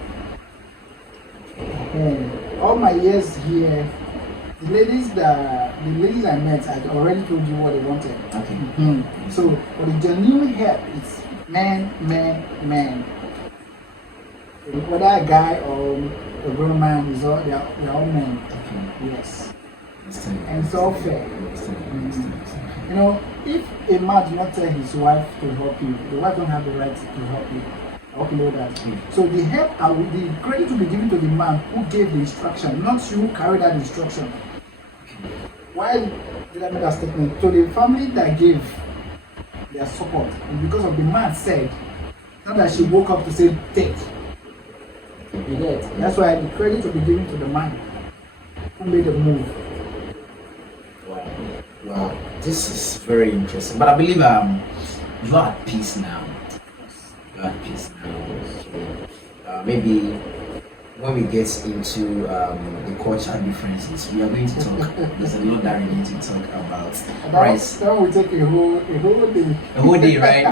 All my years here, the ladies I met, I already told you what they wanted. Okay. So for the genuine help, it's men. Whether a guy or a grown man, they're all men. Okay. Yes. And it's all fair. You know, if a man does not tell his wife to help you, the wife don't have the right to help you. I hope you know that. So the help, the credit will be given to the man who gave the instruction, not you who carried that instruction. Why did I make that statement? To the family that gave their support, and because of the man said, not that she woke up to say, take. You get? That's why the credit will be given to the man who made the move. Wow, this is very interesting. But I believe you are at peace now. You are at peace now. Maybe when we get into the cultural differences, we are going to talk. There's a lot that we need to talk about. Right. That will take a whole day. A whole day, right?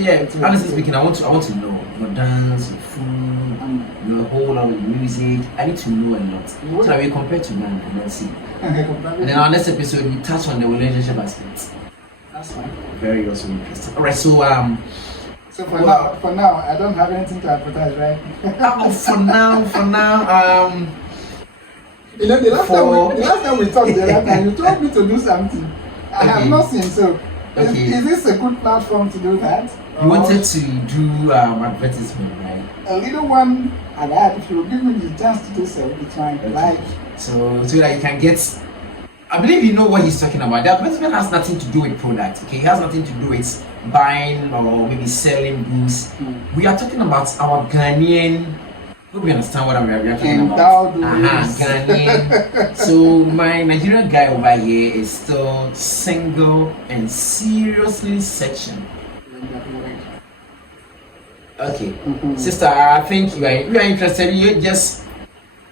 Yeah. Honestly speaking, I want to know your dance, your food, your whole lot of music. I need to know a lot. So that we compare to them and then see. And then our next episode we touch on the relationship aspect. That's fine. Very also interesting. Alright, so so for now, I don't have anything to advertise, right? for now, you know, the last time we talked the other time, you told me to do something. I have not seen, so is this a good platform to do that? You wanted to do advertisement, right? A little one, and if you give me the chance to do so, it's fine. Like so that you can get. I believe you know what he's talking about. The advertisement has nothing to do with product, okay? It has nothing to do with buying or maybe selling goods. We are talking about our Ghanaian. Hope you understand what we are talking about. Ghanaian. So my Nigerian guy over here is still single and seriously searching. Okay, sister, I think you are interested. You just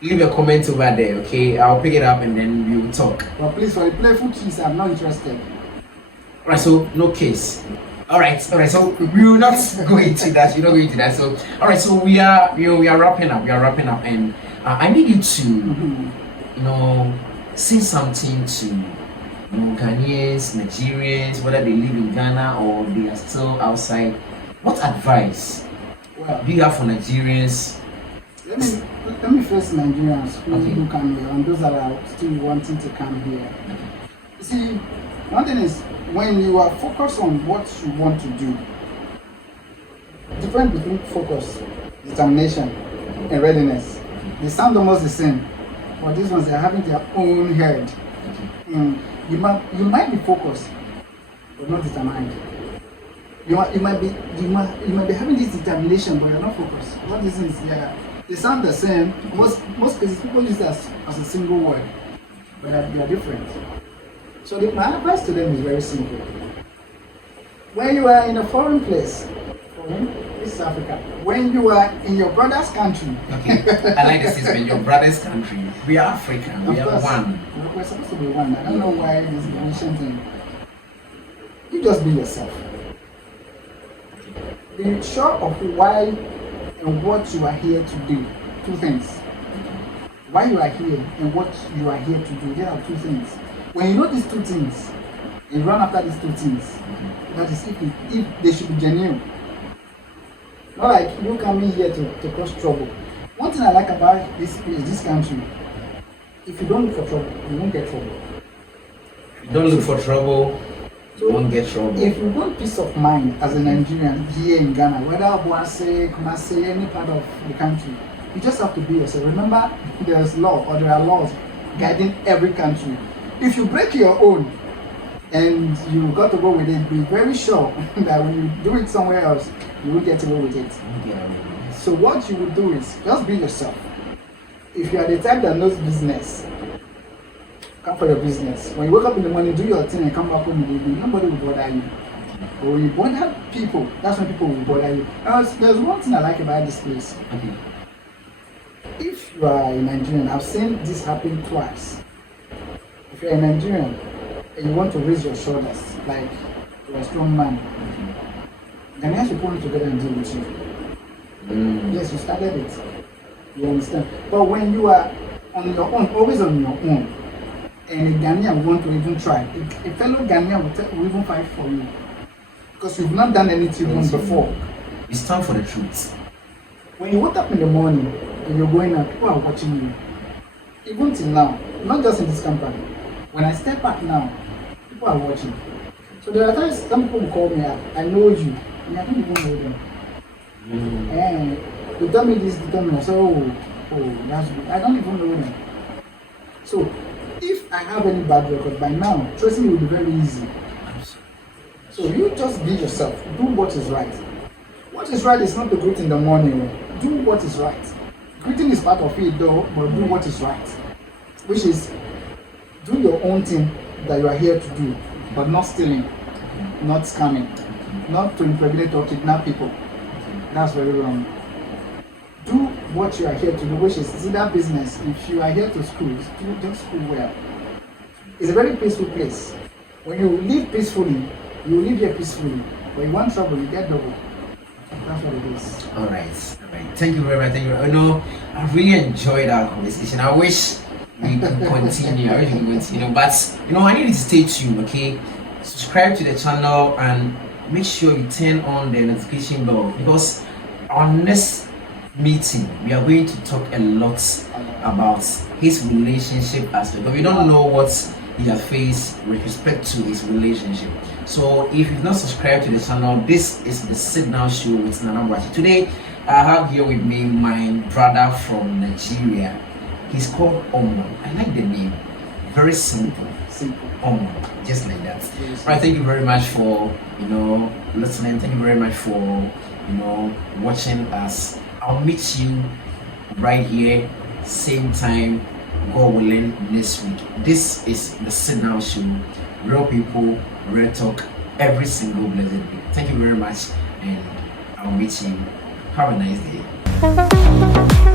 leave a comment over there, okay? I'll pick it up and then we will talk. But please, for the playful kiss, I'm not interested. Alright, so no case. Alright, so we will not go into that. You're not going into that. So alright, so we are wrapping up. And I need you to say something to Ghanaians, Nigerians, whether they live in Ghana or they are still outside. What advice do you have for Nigerians? Let me first Nigerians who come here and those that are still wanting to come here. You see, one thing is when you are focused on what you want to do, difference between focus, determination, and readiness. They sound almost the same, but these ones are having their own head. You might be focused, but not determined. You might be having this determination, but you're not focused. What this is, they sound the same. Most cases people use that as a single word, but they are different. So my advice to them is very simple. When you are in a foreign place, foreign, this is Africa. When you are in your brother's country. Okay, I like the statement, your brother's country. We are African, we are one. We're supposed to be one. I don't know why this nation thing. You just be yourself. Be sure of why and what you are here to do. Two things. Why you are here and what you are here to do. There are two things. When you know these two things, and run after these two things, that is if they should be genuine. Not like you coming here to cause trouble. One thing I like about this place, this country, if you don't look for trouble, you won't get trouble. If you don't look for trouble, you won't get trouble. If you want peace of mind as a Nigerian here in Ghana, whether Obuasi, Kumasi, any part of the country, you just have to be yourself. Remember, there's law or there are laws guiding every country. If you break your own and you got to go with it, be very sure that when you do it somewhere else, you will get away with it. Yeah. So what you will do is just be yourself. If you are the type that knows business, come for your business. When you wake up in the morning, do your thing and come back home in the evening, nobody will bother you. But when you bother people, that's when people will bother you. There's one thing I like about this place. Okay. If you are a Nigerian, I've seen this happen twice. If you're a Nigerian and you want to raise your shoulders, like you're a strong man, Ghanaians will pull you together and deal with you. Yes, you started it. You understand? But when you are on your own, always on your own, and a Ghanaian want to even try, a fellow Ghanaian will even fight for you. Because you've not done anything before. It's time for the truth. When you wake up in the morning and you're going out, people are watching you. Even till now, not just in this company. When I step back now, people are watching. So there are times some people will call me up, I know you, and I don't even know them. And you tell me this, you tell me, I say, oh, that's good. I don't even know them. So if I have any bad record by now, tracing you will be very easy. So you just be yourself, do what is right. What is right is not to greet in the morning. Do what is right. Greeting is part of it though, but do what is right. Which is, do your own thing that you are here to do, but not stealing, not scamming, not to impregnate or kidnap people. That's very wrong. Do what you are here to do, which is either business. If you are here to school, do school well. It's a very peaceful place. When you live peacefully, you live here peacefully. When you want trouble, you get double. That's what it is. All right. Thank you very much. Thank you. I know I really enjoyed our conversation. I wish we could continue. But I need you to stay tuned. Okay, subscribe to the channel and make sure you turn on the notification bell, because our next meeting we are going to talk a lot about his relationship aspect. But we don't know what he has faced with respect to his relationship. So if you've not subscribed to the channel, this is the Sitdown show with Nana Bwachi. Today I have here with me my brother from Nigeria. He's called Omo. I like the name. Very simple. Omo. Just like that. Yes. All right, thank you very much for listening. Thank you very much for watching us. I'll meet you right here, same time, God willing, next week. This is the Sitdown show. Real people, real talk, every single blessed week. Thank you very much, and I'll meet you. Have a nice day.